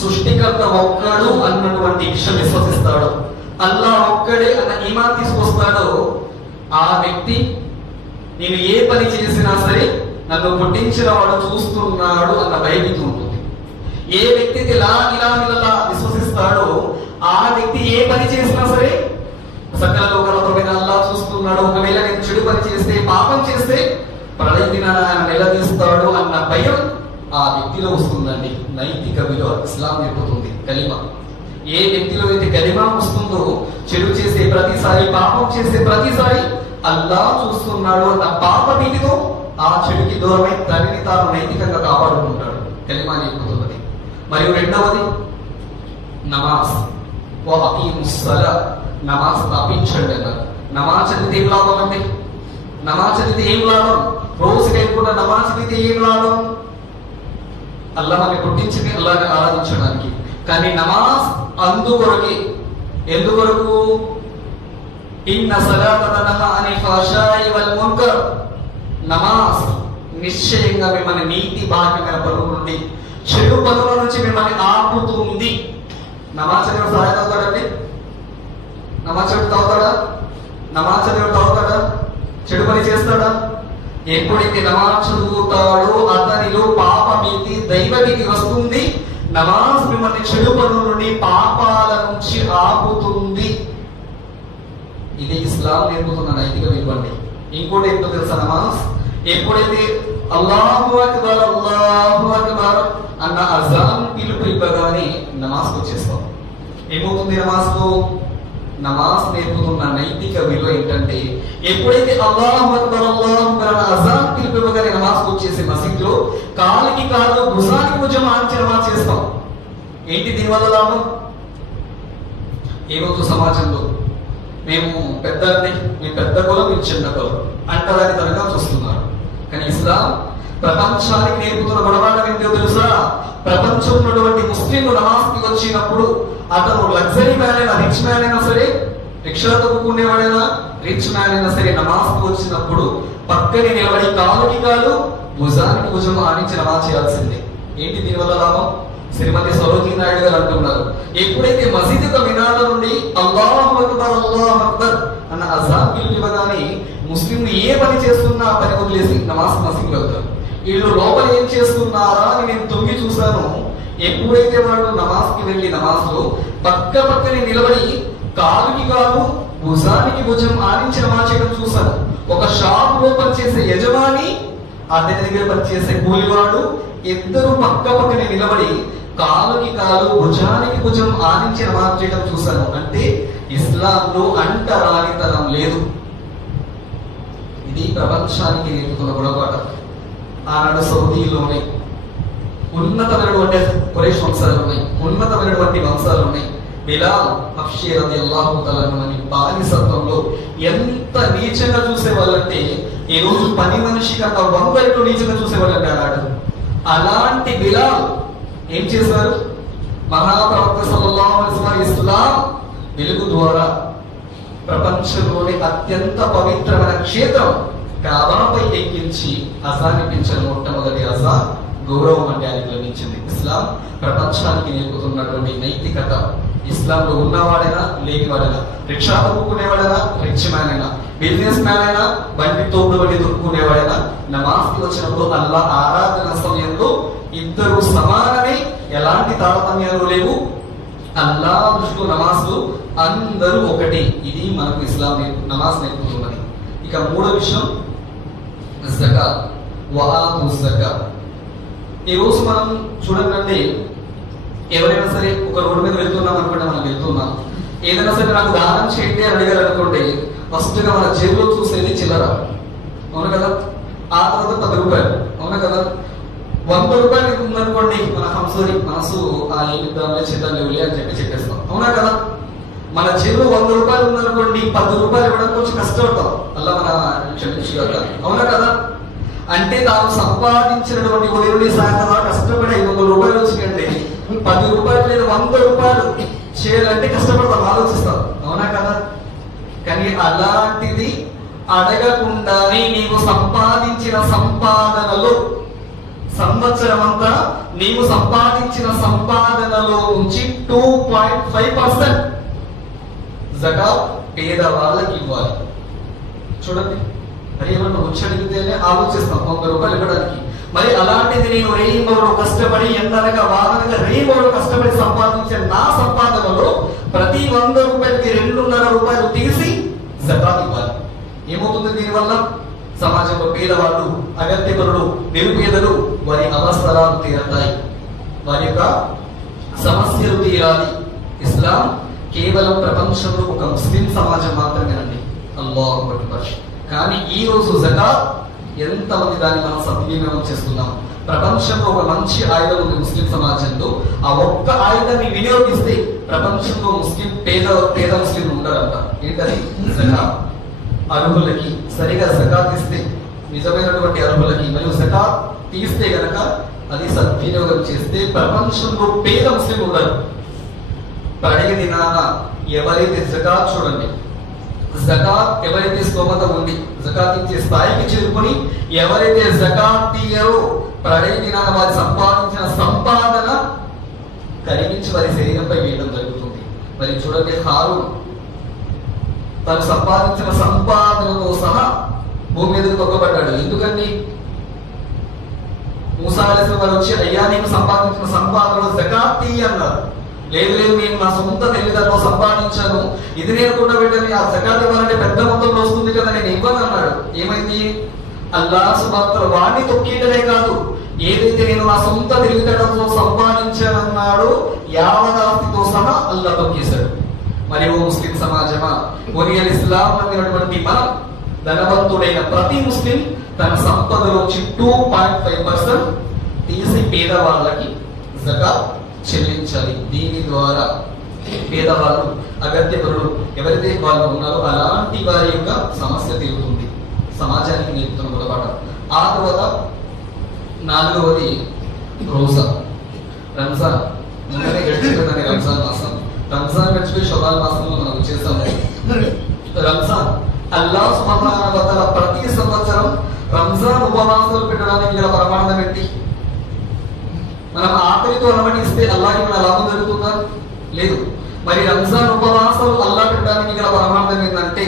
సృష్టికర్త ఒక్కడు అన్నటువంటి విషయం విశ్వసిస్తాడో, అల్లాహ్ ఒక్కడే అన్న ఈమాన్ తీసుకొస్తాడో, ఆ వ్యక్తి నేను ఏ పని చేసినా సరే నన్ను పుట్టించిన వాడు చూస్తున్నాడు అన్న భయభీతి ఉంటుంది. ఏ వ్యక్తికి లా ఇలాహ ఇల్లల్లాహ్ విశ్వసిస్తాడో, ఆ వ్యక్తి ఏ పని చేసినా సరే సకల లోకాలతో అల్లాహ్ చూస్తున్నాడు. ఒకవేళ నేను చెడు పని చేస్తే, పాపం చేస్తే ప్రళయ దినాన ఆయన నిలదీస్తాడు అన్న భయం ఆ వ్యక్తిలో వస్తుందండి. నైతిక విలువ ఇస్లాం నేర్పుతుంది కలిమా. ఏ వ్యక్తిలో అయితే కలిమా వస్తుందో, చెడు చేసే ప్రతిసారి, పాపం చేసే ప్రతిసారి అల్లాహ్ చూస్తున్నాడు అన్న పాప భీతితో ఆ చెడుకి దూరమై తనని తాను నైతికంగా కాపాడుకుంటాడు. కలిమా నేర్పుతున్నది. మరియు రెండవది నమాజ్. నమాజ్ స్థాపించండి అన్నారు. నమాజ్ చదివితే ఏం లాభం అండి? నమాజ్ చదివితే ఏం లాభం? రోజు లేకుండా నమాజ్ చదివితే ఏం లాభం? అల్లాహ్ మనకి పుట్టించింది అల్లాహ్ని ఆరాధించడానికి. కానీ నమాజ్ అందుకొరకే. ఎందుకొరకు? ఇన్న సలాత తన్హా అనిల్ ఫహషాయి వల్ మున్కర్. నమాజ్ నిశ్చయంగా మిమ్మల్ని నీతి బాధ్యమైన పనుల నుండి, చెడు పనుల నుంచి మిమ్మల్ని ఆపుతుంది. నమాజ్ చదివిన సహాయం అవుతాడండి? నమాజ్ చదివి తాగుతాడా? నమాజ్ చదివి తాగుతాడా? చెడు పని చేస్తాడా? ఎప్పుడైతే నమాజ్ చదువుతాడో అతనిలో పాప భీతి, దైవ భీతి వస్తుంది. నమాజ్ మిమ్మల్ని చెడు పనుల నుండి, పాపాల నుంచి ఆపుతుంది. ఇది ఇస్లాం నేర్పుతున్న నైతిక విలువండి. ఇంకోటి ఏంటో తెలుసా? నమాజ్ ఎప్పుడైతే అల్లాహు అక్బర్ అల్లాహు అక్బర్ అన్న అజాన్ పిలుపు ఇవ్వగానే నమాజ్కి వచ్చేస్తాం. ఏమవుతుంది నమాజ్తో? నమాజ్ నేర్పుతున్న నైతిక విలువ ఏంటంటే, ఎప్పుడైతే అల్లాహు అక్బర్ అల్లాహు అక్బర్ అన్న అజాన్ పిలుపు ఇవ్వగానే నమాజ్కి వచ్చేసి మసీదులో కాలికి కాదు, భుజానికి భుజం ఆంచి నమాజ్ చేస్తాం. ఏంటి దీనివల్ల లాభం? ఈ రోజు సమాజంలో మేము పెద్దది, మీ పెద్ద కులం, మీ చిన్న కులం అంటారని తనగా చూస్తున్నారు. కానీ ఇస్లాం ప్రపంచానికి నేర్పుతున్న గొడవలు ఏంటో తెలుసా? ప్రపంచంలో ఉన్నటువంటి ముస్లింలు నమాజ్కి వచ్చినప్పుడు అతను లగ్జరీ మ్యాన్ అయినా, రిచ్ మ్యాన్ అయినా సరే, రిక్షా తొక్కుకునేవాడైనా, రిచ్ మ్యాన్ అయినా సరే, నమాజ్కి వచ్చినప్పుడు పక్కనే నిలబడి కాలుకి కాలు, భుజానికి భుజం ఆనించి నమాజ్ చేయాల్సిందే. ఏంటి దీనివల్ల లాభం? శ్రీమతి సరోజినీ నాయుడు గారు అంటున్నారు, ఎప్పుడైతే మసీదు మినాల నుండి అల్లాహు అక్బర్ అల్లాహు అక్బర్ అన్న అజాన్ పిలుపు ఇవ్వగానే ముస్లింలు ఏ పని చేస్తున్నా ఆ పని వదిలేసి నమాజ్ మసీదుకి వెళ్తారు. వీళ్ళు లోపల ఏం చేస్తున్నారా అని నేను తొంగి చూశాను. ఎప్పుడైతే వాళ్ళు నమాజ్కి వెళ్ళి నమాజ్లో పక్కనే నిలబడి కాలుకి కాలు భుజానికి భుజం ఆనించి నమాజ్ చేయడం చూశాను. ఒక షాప్ లో పనిచేసే యజమాని, అతని దగ్గర పనిచేసే కూలివాడు ఇద్దరు పక్కనే నిలబడి కాలుకి కాలు భుజానికి భుజం ఆనించి నమాజ్ చేయడం చూశాను. అంటే ఇస్లాంలో అంటరానితనం లేదు. ఇది ప్రపంచానికి నేర్పుతున్న గుణపాఠం. ఆనాడు సౌదీలోనే ఉన్నతమైనటువంటి ఖురైష్ వంశాలు ఉన్నాయి, ఉన్నతమైనటువంటి వంశాలు ఉన్నాయి. బిలాల్ హబ్షీ రలియల్లాహు తఆలా అన్హు బానిసత్వంలో ఎంత నీచంగా చూసేవాళ్ళంటే ఈ రోజు పని మనిషి కన్నా 100 రెట్లు నీచంగా చూసేవాళ్ళంటే ఆనాడు. అలాంటి బిలాల్ ఏం చేశారు? మహాప్రవక్త సల్లల్లాహు అలైహి వసల్లం ఇస్లాం వెలుగు ద్వారా ప్రపంచంలోని అత్యంత పవిత్రమైన క్షేత్రం కాబాపై ఎక్కించి అజానిపించిన మొట్టమొదటి అజాన్ గౌరవం అంటే ఆయనకు లభించింది. ఇస్లాం ప్రపంచానికి నేర్పుతున్నటువంటి నైతికత. ఇస్లాంలో ఉన్నవాడైనా లేనివాడైనా, రిక్షా తొక్కుకునేవాడైనా, రిచ్ మ్యాన్ అయినా, బిజినెస్ మ్యాన్ అయినా, బండి తోడు బండి తొక్కుకునేవాడైనా నమాజ్కి వచ్చినప్పుడు అల్లా ఆరాధన సమయంలో ఇద్దరు సమానమే, ఎలాంటి తారతమ్యాలు లేవు. అల్లా దృష్టిలో నమాజ్లు అందరూ ఒకటి. ఇది మనకు ఇస్లాం నమాజ్ నేర్పుతున్నది. ఇక మూడో విషయం జకాత్. వఆతు జకాత్. ఈ రోజు మనం చూడండి, ఎవరైనా సరే ఒక రోడ్డు మీద వెళ్తున్నాం అనుకుంటే, మనం వెళ్తున్నాం, ఏదైనా సరే నాకు దానం చేయండి అని అడిగారు అనుకోండి, ఫస్ట్ గా మన జేబులో చూసేది చిల్లర, అవును కదా? ఆ తర్వాత 10 రూపాయలు, అవును కదా? 100 రూపాయలు ఉందనుకోండి, మన కంసోరి మనసు ఆ ఏమిద్దాంలే చేద్దాం లేవులే అని చెప్పేస్తాం, అవునా కదా? మన జేబులో 100 రూపాయలు ఉందనుకోండి, 10 రూపాయలు ఇవ్వడం కొంచెం కష్టపడతాం, అలా మన క్షమించు, అవునా కదా? అంటే తాను సంపాదించినటువంటి ఉదయం సాయంత్రం కష్టపడి 500 రూపాయలు వచ్చినాయండి, 10 రూపాయలు లేదా 100 రూపాయలు చేయాలంటే కష్టపడతాం, ఆలోచిస్తాం, అవునా కదా? కానీ అలాంటిది అడగకుండానే నీవు సంపాదించిన సంపాదనలో సంవత్సరం అంతా నీవు సంపాదించిన సంపాదనలో నుంచి 2.5% జకాత్ పేదవాళ్ళకి ఇవ్వాలి. చూడండి, మరి ఏమన్నా వచ్చి అడిగితేనే ఆలోచిస్తాం 100 రూపాయలు ఇవ్వడానికి. మరి అలాంటిది నేను రేయింబవుడు కష్టపడి ఎండనగా వాదనగా రేయింబవుడు కష్టపడి సంపాదించిన నా సంపాదనలో ప్రతి 100 రూపాయలకి 2.5 రూపాయలు తీసి జకాత్ ఇవ్వాలి. ఏమవుతుంది దీనివల్ల? సమాజంలో పేదవాళ్ళు, అగత్యపరులు, నిరుపేదలు వారి అవసరాలు తీరతాయి, వారి యొక్క సమస్యలు తీరాలి. ఇస్లాం కేవలం ప్రపంచంలో ఒక ముస్లిం సమాజం మాత్రమేనండి. అల్లాహు అక్బర్. కానీ ఈ రోజు జకాత్ ఎంతమంది దాన్ని మనం సద్వినియోగం చేస్తున్నాం? ప్రపంచంలో ఒక మంచి ఆయుధం ఉంది ముస్లిం సమాజంలో. ఆ ఒక్క ఆయుధాన్ని వినియోగిస్తే ప్రపంచంలో ముస్లిం పేద ముస్లింలు ఉంటారంట. ఏంటది? జకాత్. అర్హులకి సరిగా జకాత్ ఇస్తే, నిజమైనటువంటి అర్హులకి, మరియు జకాత్ తీస్తే గనక అది సద్వినియోగం చేస్తే ప్రపంచంలో పేద ముస్లిం ఉండరు. పడగ దినాన ఎవరైతే జకాత్, చూడండి, జకాత్ ఎవరైతే స్తోమత ఉండి జకాత్ ఇచ్చే స్థాయికి చేరుకొని ఎవరైతే జకాత్ తీయరో పడగ దినాన వారి సంపాదించిన సంపాదన కరిగించి వారి శరీరంపై వేయడం జరుగుతుంది. మరి చూడండి, హారూన్ తను సంపాదించిన సంపాదనతో సహా భూమి మీదకు తొక్కబడ్డాడు. ఎందుకని? మూసా అలైహిస్సలాం వారు వచ్చి, అయ్యా నీకు సంపాదించిన సంపాదనలో జకాత్ తీయి అన్నారు. లేదు లేదు, నేను నా సొంత తెలివితేటలో సంపాదించాను, ఇది నేను కూడా పెట్టని, ఆ జకాత్ ఇవ్వాలంటే పెద్ద మొత్తంలో వస్తుంది కదా, నేను ఇవ్వను అన్నాడు. ఏమైంది? అల్లాహ్ సుబ్హానహు వ తఆలా వాడిని తొక్కియడమే కాదు, ఏదైతే నేను నా సొంత తెలివితేటలో సంపాదించానన్నాడో యావదాస్తితో సహా అల్లాహ్ తొక్కేశాడు. మరి ఓ ముస్లిం సమాజమా, ఒరియల్ ఇస్లాం అనేటువంటి మనం ధనవంతుడైన ప్రతి ముస్లిం తన సంపదలో 2.5% తీసి పేదవాళ్ళకి జకాత్ చెల్లించాలి. దీని ద్వారా పేదవాళ్ళు, అగత్యపరులు ఎవరైతే వాళ్ళు ఉన్నారో అలాంటి వారి యొక్క సమస్య తీరుతుంది. సమాజానికి నేర్పుతున్న గుణపాఠం. ఆ తర్వాత 4వది రోజా. రంజాన్ ముందునే గడిచిపోయిందని రంజాన్ మాసం. రంజాన్ గడిచిపోయి షబాల్ మాసంలో మనం వచ్చేసాము. రంజాన్ అల్లాహ్ సుబ్హానహు వ తఆలా ప్రతి సంవత్సరం రంజాన్ ఉపవాసాలు పెట్టడానికి గల ప్రమాణం ఏంటి? మనం ఆకలితో అనుమతిస్తే అల్లాహ్కి మన లాభం జరుగుతుందా? లేదు. మరి రంజాన్ ఉపవాసాలు అల్లాహ్ పెట్టడానికి గల ప్రమాణం ఏంటంటే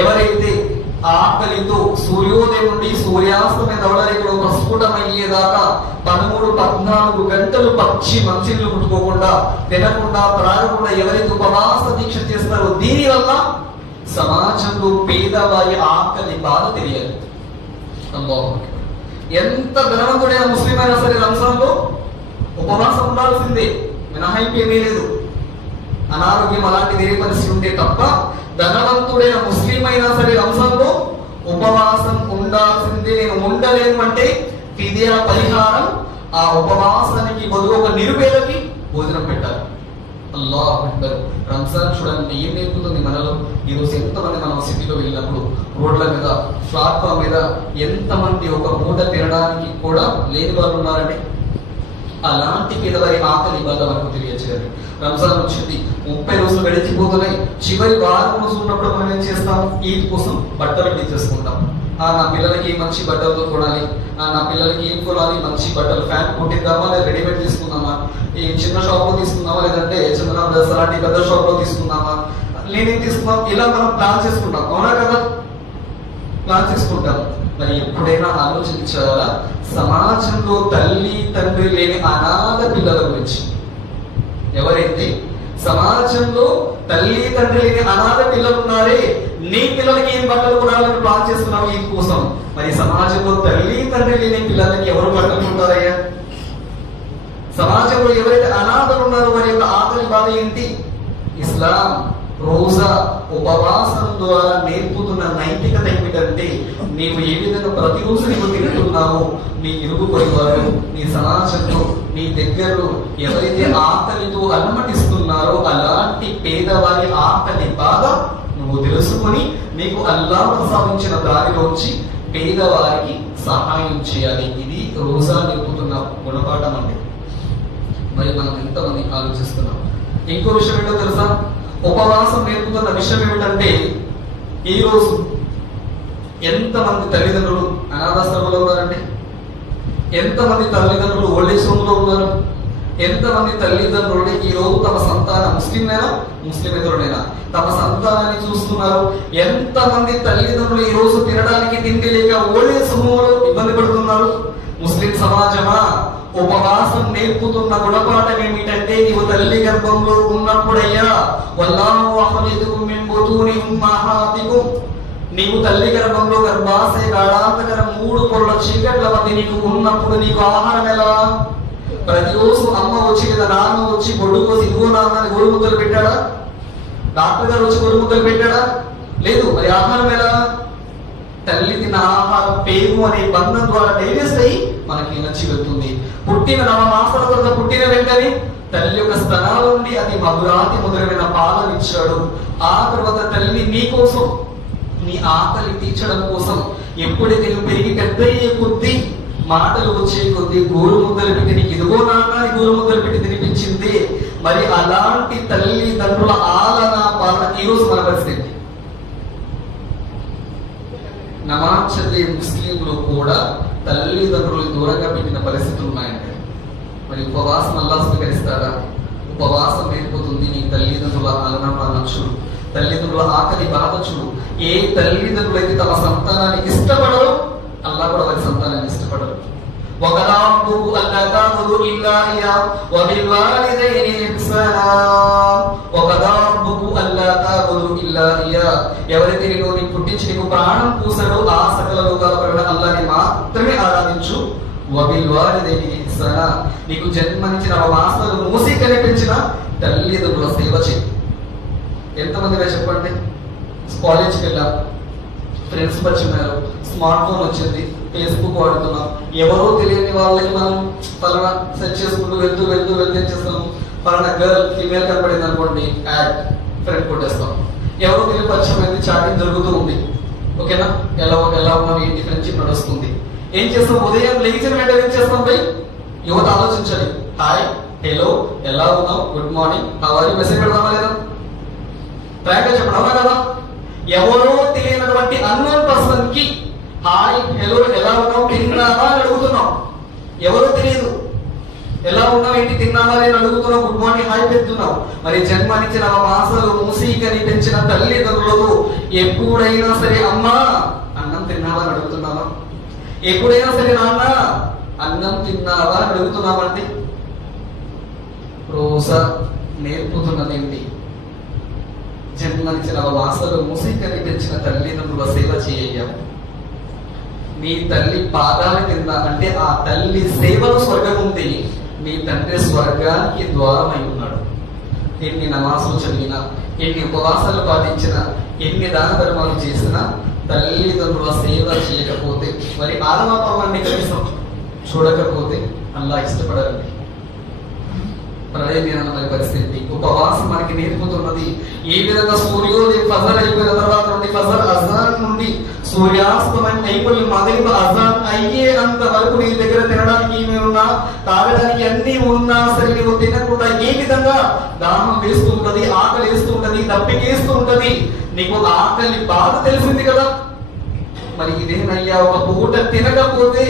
ఎవరైతే ఆకలితో సూర్యోదయం నుండి సూర్యాస్తమయ ధవళరేఖలో ప్రస్ఫుటమయ్యేదాకా 13-14 గంటలు పక్షి మంచినీళ్ళు ముట్టుకోకుండా తినకుండా త్రాగకుండా ఎవరైతే ఉపవాస దీక్ష చేస్తారో దీని వల్ల సమాజంలో పేదవారి ఆకలి బాధ తెలియాలి. ఎంత ధనవంతుడైన ముస్లిం అయినా సరే రంజాన్లో ఉపవాసం ఉండాల్సిందే, మినహాయింపు ఏమీ లేదు. అనారోగ్యం అలాంటి వేరే పరిస్థితి ఉంటే తప్ప ధనవంతుడైన ముస్లిం అయినా సరే రంజాన్లో ఉపవాసం ఉండాల్సిందే. నేను ఉండలేను అంటే ఫిదియా పరిహారం, ఆ ఉపవాసానికి బదులు ఒక నిరుపేదకి భోజనం పెట్టాలి. అల్లాహ్ అక్బర్. రంజాన్ చూడండి ఏం నేర్పుతుంది మనలో. ఈరోజు ఎంతమంది మనం సిటీలో వెళ్ళినప్పుడు రోడ్ల మీద ప్లాట్ఫామ్ మీద ఎంతమంది ఒక పూట తినడానికి కూడా లేని వాళ్ళు ఉన్నారండి. అలాంటి పేదవారి ఆకలి బాధ మనకు తెలియచేయాలి. రంజాన్ వచ్చింది, 30 రోజులు గడిచిపోతున్నాయి. చివరి వారం రోజు ఉన్నప్పుడు మనం ఏం చేస్తాం? ఈద్ కోసం బట్టలు తీసేసుకుంటాం. నా పిల్లలకి మంచి బట్టలతో కొనాలి, నా పిల్లలకి ఏం కొనాలి, మంచి బట్టలు, ఫ్యాన్ కుట్టిద్దామా లేదా రెడీమేడ్ తీసుకుందామా, ఈ చిన్న షాప్ లో తీసుకుందామా లేదంటే చంద్ర బ్రదర్స్ అలాంటి పెద్ద షాప్ లో తీసుకుందామా, నేనేం తీసుకుందాం, ఇలా మనం ప్లాన్ చేసుకుంటాం. అవునా కదా? ప్లాన్ చేసుకుంటాం. మరి ఎప్పుడైనా ఆలోచించాలా సమాజంలో తల్లి తండ్రి లేని అనాథ పిల్లల గురించి? ఎవరైతే సమాజంలో తల్లి తండ్రి లేని అనాథ పిల్లలు ఉన్నారే, నీ పిల్లలకి ఏం బట్టలు కొనాలని ప్లాన్ చేస్తున్నావు ఈద్ కోసం, మరి సమాజంలో తల్లి తండ్రి లేని పిల్లలకి ఎవరు బట్టలు కొంటారయ్యా? సమాజంలో ఎవరైతే అనాథలు ఉన్నారో వారి యొక్క ఆకలి బాధ ఏంటి? ఇస్లాం రోజా ఉపవాసం ద్వారా నేర్పుతున్న నైతికత ఏమిటంటే, నీవు ఏ విధంగా ప్రతిరోజు నీవు తింటున్నావు, నీ ఇరుగు పొరుగువారు, నీ సమాజంలో, నీ దగ్గరలో ఎవరైతే ఆకలితో అలమటిస్తున్నారో అలాంటి పేదవారి ఆకలి బాధ నువ్వు తెలుసుకొని నీకు అల్లాహ్ ప్రసాదించిన దారిలోంచి పేదవారికి సహాయం చేయాలి. ఇది రోజా నేర్పుతున్న గుణపాఠం అండి. మరి మనం ఎంతమంది ఆలోచిస్తున్నాం? ఇంకో విషయం ఏంటో తెలుసా? ఉపవాసం నేర్పుతున్న విషయం ఏమిటంటే, ఈ రోజు ఎంతమంది తల్లిదండ్రులు అనాథాశ్రమంలో ఉన్నారండి? ఎంతమంది తల్లిదండ్రులు ఓల్డేజ్ హోమ్ లో ఉన్నారు? ఎంతమంది తల్లిదండ్రులు ఈ రోజు తమ సంతానం ముస్లిమేతరుడైనా తమ సంతానాన్ని చూస్తున్నారు? ఎంతమంది తల్లిదండ్రులు ఈ రోజు తినడానికి తిండి లేక ఓల్డేజ్ హోమ్ లో ఇబ్బంది పడుతున్నారు? ముస్లిం సమాజమా, ఉపవాసం నేర్పుతున్న గుణపాఠం ఏమిటంటే, నీవు తల్లి గర్భంలో ఉన్నప్పుడయ్యా వల్లాహు అఖ్రజకుం మిన్ బుతూని ఉమ్మహాతికుం, నీవు తల్లి గర్భంలో గర్భాశయ గాఢాంతకర 3 పొరల చీకట్ల మధ్య నీకు ఉన్నప్పుడు నీకు ఆహారం ఎలా? ప్రతిరోజు అమ్మ వచ్చి లేదా నాన్న వచ్చి బొడ్డు కోసి ఇదిగో నాన్న అని గోరుముద్దలు పెట్టాడా? డాక్టర్ గారు వచ్చి గోరుముద్దలు పెట్టాడా? లేదు. మరి ఆహారం ఎలా? తల్లి తిన్న ఆహారం పేగు అనే బంధం ద్వారా డైజెస్ట్ అయ్యి మనకి నచ్చి వెళ్తుంది. పుట్టిన 9 మాసాల తర్వాత పుట్టిన వెంటనే తల్లి యొక్క స్తనాల నుండి అది మధురాతి మధురమైన పాలను ఇచ్చాడు. ఆ తర్వాత తల్లి నీ కోసం, నీ ఆకలి తీర్చడం కోసం ఎప్పుడైతే నువ్వు పెరిగి పెద్దయ్యే కొద్దీ, మాటలు వచ్చే కొద్దీ గోరు ముద్దలు పెట్టి నీకు ఇదిగో నాన్న గోరు ముద్దలు పెట్టి తినిపించింది. మరి అలాంటి తల్లిదండ్రుల ఆలన పాలన ఈ రోజు మన పరిస్థితి. నమాజ్ చదివే ముస్లింలు కూడా తల్లిదండ్రులు దూరంగా పెట్టిన పరిస్థితులు ఉన్నాయండి. మరి ఉపవాసం అల్లాహ్ స్వీకరిస్తాడా? ఉపవాసం నేర్పుతుంది నీ తల్లిదండ్రుల ఆలన పాలన చూడు, తల్లిదండ్రుల ఆకలి బాధ చూడు. ఏ తల్లిదండ్రులు అయితే తమ సంతానాన్ని ఇష్టపడరో అల్లాహ్ కూడా వారి సంతానాన్ని ఇష్టపడరు. ఎవరైతే నేను పుట్టించి నీకు ప్రాణం పూసాడో ఆ సకల లోకాల పైన అల్లాహ్ని మాత్రమే ఆరాధించు. వబిల్వాలిదైని ఇహ్సానా, నీకు జన్మనిచ్చిన 9 మాసాలు మూసి కనిపించిన తల్లిదండ్రుల సేవ చేయి. ఎంతమంది చెప్పండి? కాలేజ్కి వెళ్ళాం, ఫ్రెండ్స్ పరిచయం, స్మార్ట్ ఫోన్ వచ్చింది, ఫేస్బుక్ వాడుతున్నాం, ఎవరో తెలియని వాళ్ళకి మనం పలానా సెర్చ్ చేసుకుంటూ వెళ్తూ ఏం చేస్తాం? పలానా గర్ల్ ఫీమేల్ కనపడింది అనుకోండి, యాడ్ ఫ్రెండ్ కొట్టేస్తాం. ఎవరో తెలియని పరిచయం అయింది, చాటింగ్ జరుగుతూ ఉంది. ఓకేనా? ఎలా ఉన్నాం, ఏంటి, ఫ్రెండ్షిప్ నడుస్తుంది. ఏం చేస్తాం? ఉదయం లేచిన వెంటనే ఏం చేస్తాం? బై యువత ఆలోచించాలి. హాయ్, హలో, ఎలా ఉన్నావు, good morning, how are you message పెడదామా లేదా? ట్రాక్ చెప్పడం కదా. ఎవరో తెలియనటువంటి అన్నోన్ పర్సన్ కి హాయ్, హలో, ఎలా ఉన్నావు, తిన్నావా అని అడుగుతున్నాం. ఎవరో తెలియదు, ఎలా ఉన్నావు, ఏంటి తిన్నావా అని అడుగుతున్నావు, గుడ్ మార్నింగ్ హాయ్ పెడుతున్నావు. మరి జన్మనిచ్చిన మాసాలు మూసీకని పెంచిన తల్లిదండ్రులకు ఎప్పుడైనా సరే అమ్మా అన్నం తిన్నావా అని అడుగుతున్నావా? ఎప్పుడైనా సరే నాన్న అన్నం తిన్నావా అని అడుగుతున్నామండి? రోజా నేర్పుతున్నదేంటి? జన్మనిచ్చిన మాసాలు మూసీకని పెంచిన తల్లిదండ్రుల సేవ చేయ. నీ తల్లి పాదాల కింద అంటే ఆ తల్లి సేవలో స్వర్గం ఉంది. నీ తండ్రి స్వర్గానికి ద్వారమై ఉన్నాడు. ఎన్ని నమాజులు చదివినా, ఎన్ని ఉపవాసాలు పాటించినా, ఎన్ని దాన ధర్మాలు చేసినా తల్లిదండ్రుల సేవ చేయకపోతే, మరి ఆదమాపవాన్ని కనీసం చూడకపోతే అల్లా ఇష్టపడాలండి. ప్రళయమైన పరిస్థితి. ఉపవాసం మనకి నేర్పుతున్నది ఏ విధంగా సూర్యోదయం ఫజర్ అయిపోయిన తర్వాత నుండి ఫజర్ అజాన్ నుండి సూర్యాస్తమయం అయిపోయి మగరిబ్ అజాన్ అయ్యే అంత వరకు నీ దగ్గర తినడానికి ఏమి ఉన్నా, తాగడానికి అన్ని ఉన్నా సరే నువ్వు తినకుండా ఏ విధంగా దాహం వేస్తూ ఉంటది, ఆకలి వేస్తూ ఉంటది, దప్పికేస్తూ ఉంటది. నీకు ఆకలి బాధ తెలిసింది కదా. మరి ఇదేనయ్యా, ఒక పూట తినకపోతే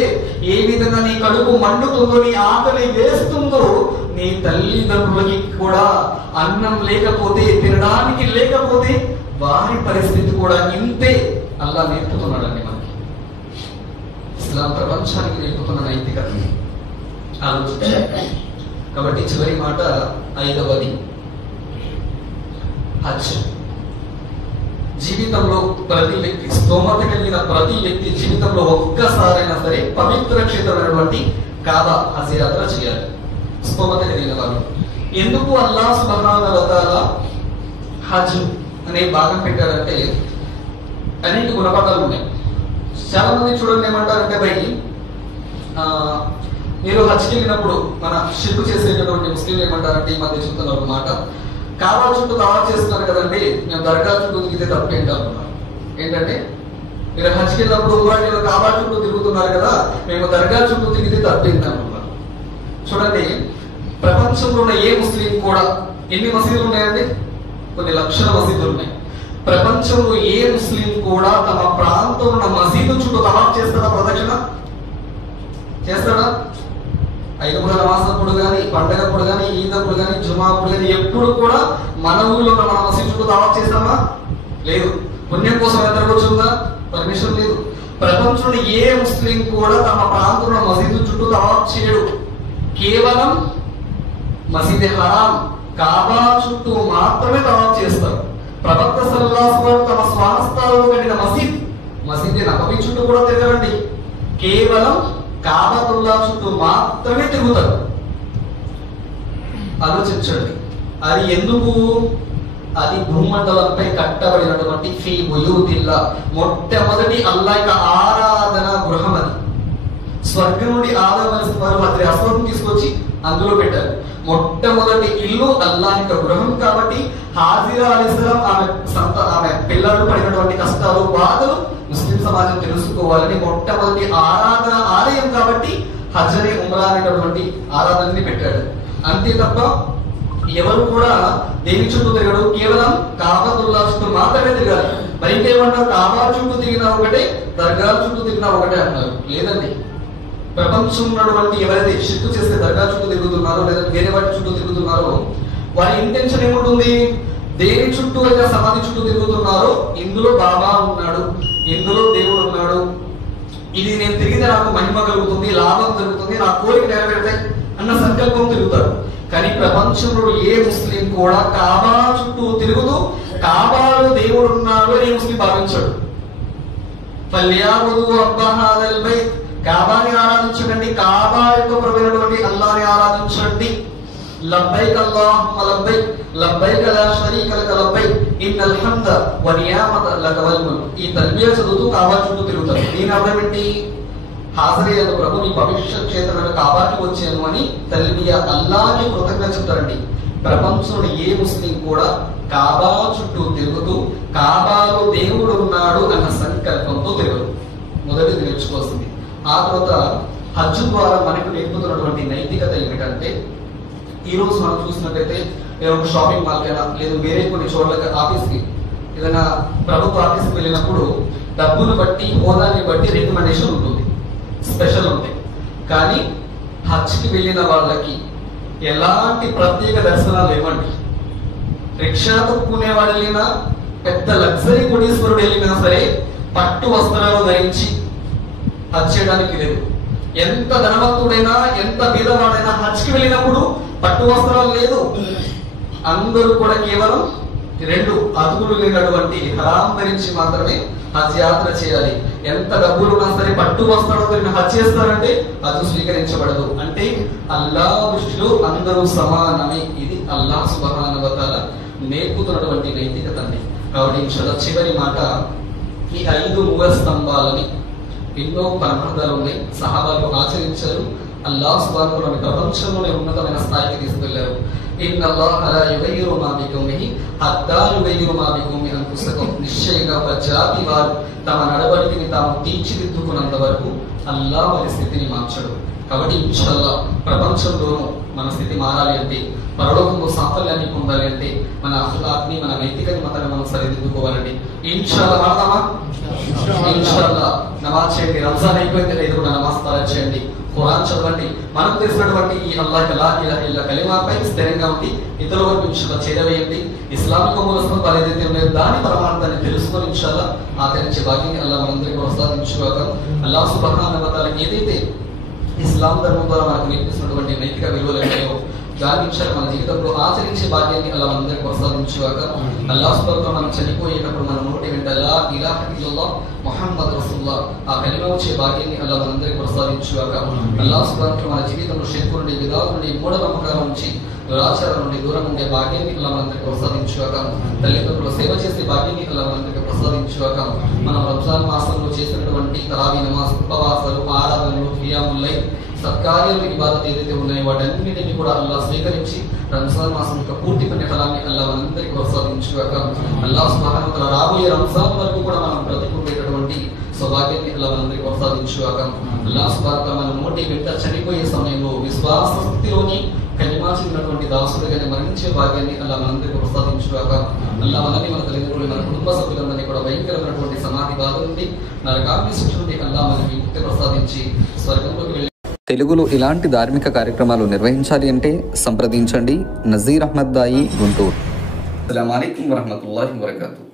ఏ విధంగా నీ కడుపు మండుతుందో, నీ ఆకలి వేస్తుందో, నీ తల్లిదండ్రులకి కూడా అన్నం లేకపోతే, తినడానికి లేకపోతే వారి పరిస్థితి కూడా ఇంతే. అల్లా నేర్పుతున్నాడండి మనకి. ఇస్లాం ప్రపంచానికి నేర్పుతున్న నైతికత ఆలోచించాలి. కాబట్టి చివరి మాట 5వది హజ్. జీవితంలో ప్రతి వ్యక్తి, స్తోమత కలిగిన ప్రతి వ్యక్తి జీవితంలో ఒక్కసారైనా సరే పవిత్ర క్షేత్రమైనటువంటి కాబా హజ్ యాత్ర చేయాలి. స్తోమత కలిగిన వారు. ఎందుకు అల్లాహ్ సుబ్హానహు వ తఆలా హజ్ అనే భాగం పెట్టారంటే అనేక గుణపాఠాలు ఉన్నాయి. చాలా మంది చూడండి ఏమంటారంటే బయట మీరు హజ్కి వెళ్ళినప్పుడు మన షిర్కు చేసేటటువంటి ముస్లింలు ఏమంటారంటే ఈ మధ్య చెప్తున్నారు ఒక మాట, కాబా చుట్టూ తవాఫ్ చేస్తున్నారు కదండి, మేము దర్గా చుట్టూ తిరిగితే తప్పేంటి అంటున్నారు. ఏంటంటే మీరు హజ్కి వెళ్ళినప్పుడు ఉమ్రాలో కాబా చుట్టూ తిరుగుతున్నారు కదా, మేము దర్గా చుట్టూ తిరిగితే తప్పేంటి అంటున్నారు. చూడండి, ప్రపంచంలో ఉన్న ఏ ముస్లిం కూడా, ఎన్ని మసీదులు ఉన్నాయండి? కొన్ని లక్షల మసీదులు ఉన్నాయి. ప్రపంచంలో ఏ ముస్లిం కూడా తమ ప్రాంతంలో ఉన్న మసీదు చుట్టూ తవాఫ్ చేస్తాడా? ప్రదక్షిణ చేస్తాడా? 5 పూట నమాజ్ అప్పుడు కానీ, పండగప్పుడు కానీ, ఈద్ అప్పుడు కానీ, జుమా అప్పుడు కానీ ఎప్పుడు కూడా మన ఊళ్ళో ఉన్న మన మసీదు చుట్టూ తవాఫ్ చేస్తామా? లేదు. పుణ్యం కోసం ఎదురుకొచ్చుందా? పర్మిషన్ లేదు. ప్రపంచంలో ఏ ముస్లిం కూడా తమ ప్రాంతంలో మసీదు చుట్టూ తవాఫ్ చేయడు. కేవలం మసీద్ హరాం కాబా చుట్టూ మాత్రమే తవాఫ్ చేస్తారు. ప్రవక్త సల్లల్లాహు అలైహి వసల్లం తమ స్వాస్థాలలో కట్టిన మసీద్ నబవీ చుట్టూ కూడా తిరగరండి. కేవలం కాబతుల్లా చుట్టూ మాత్రమే తిరుగుతారు. ఆలోచించండి, అది ఎందుకు? అది భూమండలంపై కట్టబడినటువంటి ఫీ బుయూతిల్లా, మొట్టమొదటి అల్లాహ్ యొక్క ఆరాధన గృహం. అది స్వర్గం నుండి ఆదం వారు హజరే అస్వద్ తీసుకొచ్చి అందులో పెట్టారు. మొట్టమొదటి ఇల్లు అల్లాహ్ యొక్క గృహం. కాబట్టి హాజిరా అలైహిస్సలాం ఆమె పిల్లలు పడినటువంటి కష్టాలు, బాధలు ముస్లిం సమాజం తెలుసుకోవాలని మొట్టమొదటి ఆరాధన ఆలయం కాబట్టి హజ్జని ఉమ్రా అనేటటువంటి ఆరాధనని పెట్టాడు. అంతే తప్ప ఎవరు కూడా దేని చుట్టూ తిరగడు, కేవలం కాబతుల్లా చుట్టూ మాత్రమే తిరగాలి. మరి ఇంకేమన్నారు? కాబా చుట్టూ తిరిగినా ఒకటే, దర్గా చుట్టూ తిరిగినా ఒకటే అన్నారు. లేదండి, ప్రపంచం ఉన్నటువంటి ఎవరైతే షిర్కు చేస్తే దర్గా చుట్టూ తిరుగుతున్నారో లేదా వేరే వాటి చుట్టూ తిరుగుతున్నారో వారి ఇంటెన్షన్ ఏముంటుంది? దేని చుట్టూ అయితే సమాధి చుట్టూ తిరుగుతున్నారో ఇందులో బాబా ఉన్నాడు, ఇందులో దేవుడు ఉన్నాడు, ఇది నేను తిరిగితే నాకు మహిమ కలుగుతుంది, లాభం జరుగుతుంది, నా కోరిక నెరవేరుతాయి అన్న సంకల్పం తిరుగుతారు. కానీ ప్రపంచంలో ఏ ముస్లిం కూడా కాబా చుట్టూ తిరుగుతూ కాబాలో దేవుడు ఉన్నాడు అని ముస్లిం భావించాడు. ఫల్యాబుదు రబ్బ హాదల్ బైత్, కాబాని ఆరాధించండి, కాబా యొక్క ప్రభువైనటువంటి అల్లాహ్ని ఆరాధించండి. లబ్బైక్ అల్లాహుమ్మ లబ్బైక్, లబ్బైక్ లా షరీక లక లబ్బైక్, ఇన్నల్ హమ్ద వ నియామత లక వల్ ముల్క్. ఈ తల్బియా చదువుతూ కాబా చుట్టూ తిరుగుతారు. దీని అర్థం ఏంటి? హాజరయ్యేందు ప్రభు నీ భవిష్యత్ క్షేత్రమైన కాబాకి వచ్చాను అని తల్బియా అల్లాహ్కి కృతజ్ఞత చెప్తారండి. ప్రపంచంలో ఏ ముస్లిం కూడా కాబా చుట్టూ తిరుగుతూ కాబాలో దేవుడు ఉన్నాడు అన్న సంకల్పంతో తిరగదు. మొదటిది నేర్చుకోవాల్సింది. ఆ తర్వాత హజ్ ద్వారా మనకు నేర్పుతున్నటువంటి నైతికత ఏమిటంటే, ఈ రోజు మనం చూసినట్లయితే ఒక షాపింగ్ మాల్ కైనా లేదు వేరే కొన్ని చోట్లకి ఆఫీస్కి ఏదైనా ప్రభుత్వ ఆఫీస్కి వెళ్ళినప్పుడు డబ్బును బట్టి హోదాని బట్టి రికమెండేషన్ ఉంటుంది, స్పెషల్ ఉంటాయి. కానీ హజ్కి వెళ్ళిన వాళ్ళకి ఎలాంటి ప్రత్యేక దర్శనాలు లేవండి. రిక్షా తొక్కునేవాడు వెళ్ళినా, పెద్ద లగ్జరీ కోటీశ్వరుడు వెళ్ళినా సరే పట్టు వస్త్రాలు ధరించి హజ్ చేయడానికి లేదు. ఎంత ధనవంతుడైనా, ఎంత బీదవాడైనా హజ్కి వెళ్ళినప్పుడు పట్టు వస్త్రాలు లేదు. అందరూ కూడా కేవలం 2 అదుపులు లేనటువంటి హరాం ధరించి మాత్రమే హజ్ యాత్ర చేయాలి. ఎంత డబ్బులున్నా సరే పట్టు వస్త్రాలతో హజ్ చేస్తారంటే హజ్ స్వీకరించబడదు. అంటే అల్లాహ్ దృష్టిలో అందరూ సమానమే. ఇది అల్లాహ్ సుబ్హానహు వ తఆలా నేర్పుతున్నటువంటి నైతికత అండి. కాబట్టి ఇన్షాల్లాహ్ చివరి మాట, ఈ 5 మూల స్తంభాలని ఎన్నో పరమార్థాలు ఉన్నాయి, సహాబాలు ఆచరించారు. అల్లాహ్ సుబ్హానహు వ తఆలా ప్రపంచంలోనే ఉన్నతమైన స్థాయికి తీసుకెళ్లారు. ఇన్నల్లాహ లా యుగయ్యిరు మా బికౌమిహి హత్తా యుగయ్యిరు మా బికౌమి అన్ఫుసహుం. నిశ్చయంగా ఒక జాతి వారు తమ నడవడికని తాము తీర్చిదిద్దుకున్నంత వరకు అల్లాహ్ వారి స్థితిని మార్చడు. కాబట్టి ఇన్షాల్లాహ్ ప్రపంచంలోనూ మన స్థితి మారాలి అంటే, పరలోకంలో సాఫల్యాన్ని పొందాలి అంటే మన అఖలాక్ని, మన నైతికని మాత్రమే మనం సరిదిద్దుకోవాలండి. ఇన్షాల్లాహ్ మారదామా? ఇన్షాల్లాహ్ నమాజ్ చేయండి. రంజాన్ అయిపోయింది, లేదు కూడా నమాజ్ తయారు చేయండి. ఖురాన్ చదవండి. మనకు తెలిసినటువంటి ఈ అల్లాహ్ లా ఇలాహ ఇల్ల కలిమాపై స్థిరంగా ఉండి ఇతరుల వరకు ఇన్షాల్లాహ్ చేరవేయండి. ఇస్లామిక మూల స్తంభాలు ఏదైతే ఉన్నాయో దాని పరమార్థాన్ని తెలుసుకొని ఇన్షాల్లాహ్ ఆచరించే భాగ్యాన్ని అల్లాహ్ మనందరికీ ప్రసాదించుగాక. అల్లాహ్ సుబ్హానహు వ తఆలా ఏదైతే ఇస్లాం ధర్మం ద్వారా మనకు నేర్పిస్తున్నటువంటి నైతిక విలువలు ఉన్నాయో దాని ఇన్షాల్లాహ్ మన జీవితంలో ఆచరించే భాగ్యాన్ని అల్లాహ్ మనందరికీ ప్రసాదించుగాక. అల్లాహ్ సుబ్హానహు వ తఆలా మనం చనిపోయేటప్పుడు మన నోటి వెంట లా ఇలాహ ఇల్లల్లాహ్ ముహమ్మద్ రసూలుల్లాహ్ ఆ కలిమా వచ్చే భాగ్యాన్ని అల్లాహ్ మనందరికీ ప్రసాదించుగాక. అల్లాహ్ సుబ్హానహు వ తఆలా మన జీవితంలో షిర్కు నుండి, బిదాత్ నుండి, మూఢనమ్మకాల నుంచి, దురాచారం నుండి దూరం ఉండే భాగ్యాన్ని అల్లాహ్ మనందరికీ ప్రసాదించుగాక. తల్లిదండ్రుల సేవ చేసే భాగ్యాన్ని అల్లాహ్ మనందరికీ ప్రసాదించుగాక. మనం రంజాన్ మాసంలో చేసినటువంటి తరావీ నమాజ్, ఉపవాసాలు, ఆరాధనలు, ఖియాముల్ లైల్, సత్కార్యాలు, ఇబాదత్ ఏదైతే ఉన్నాయో వాటన్నిటిని కూడా అల్లాహ్ స్వీకరించి రంజాన్ మాసం యొక్క పూర్తి పుణ్యఫలాన్ని అల్లాహ్ మనందరికీ ప్రసాదించుగాక. అల్లాహ్ సుబ్హానహు వ తఆలా రాబోయే రంజాన్ వరకు కూడా మనం బ్రతికుండేటటువంటి సౌభాగ్యాన్ని అల్లాహ్ మనందరికీ ప్రసాదించుగాక. అల్లాహ్ సుబ్హానహు వ తఆలా మన నోటి వెంట చనిపోయే సమయంలో విశ్వాస స్థితిలోని కలిమా చెందినటువంటి దాసుడిగానే మరణించే భాగ్యాన్ని అల్లాహ్ మనందరికీ ప్రసాదించుగాక. అల్లాహ్ మనల్ని, మన తల్లిదండ్రులు, మన కుటుంబ సభ్యులందరినీ కూడా భయంకరమైనటువంటి సమాధి బాధ నుండి, నరకాగ్ని శిక్ష నుండి అల్లాహ్ మనకి ముక్తి ప్రసాదించి స్వర్గంలోకి వెళ్ళి తెలుగులో ఇలాంటి ధార్మిక కార్యక్రమాలు నిర్వహించాలి అంటే సంప్రదించండి నజీర్ అహ్మద్ దాయి, గుంటూరు. అస్సలాము అలైకుం వరహ్మతుల్లాహి వబరకాతుహు.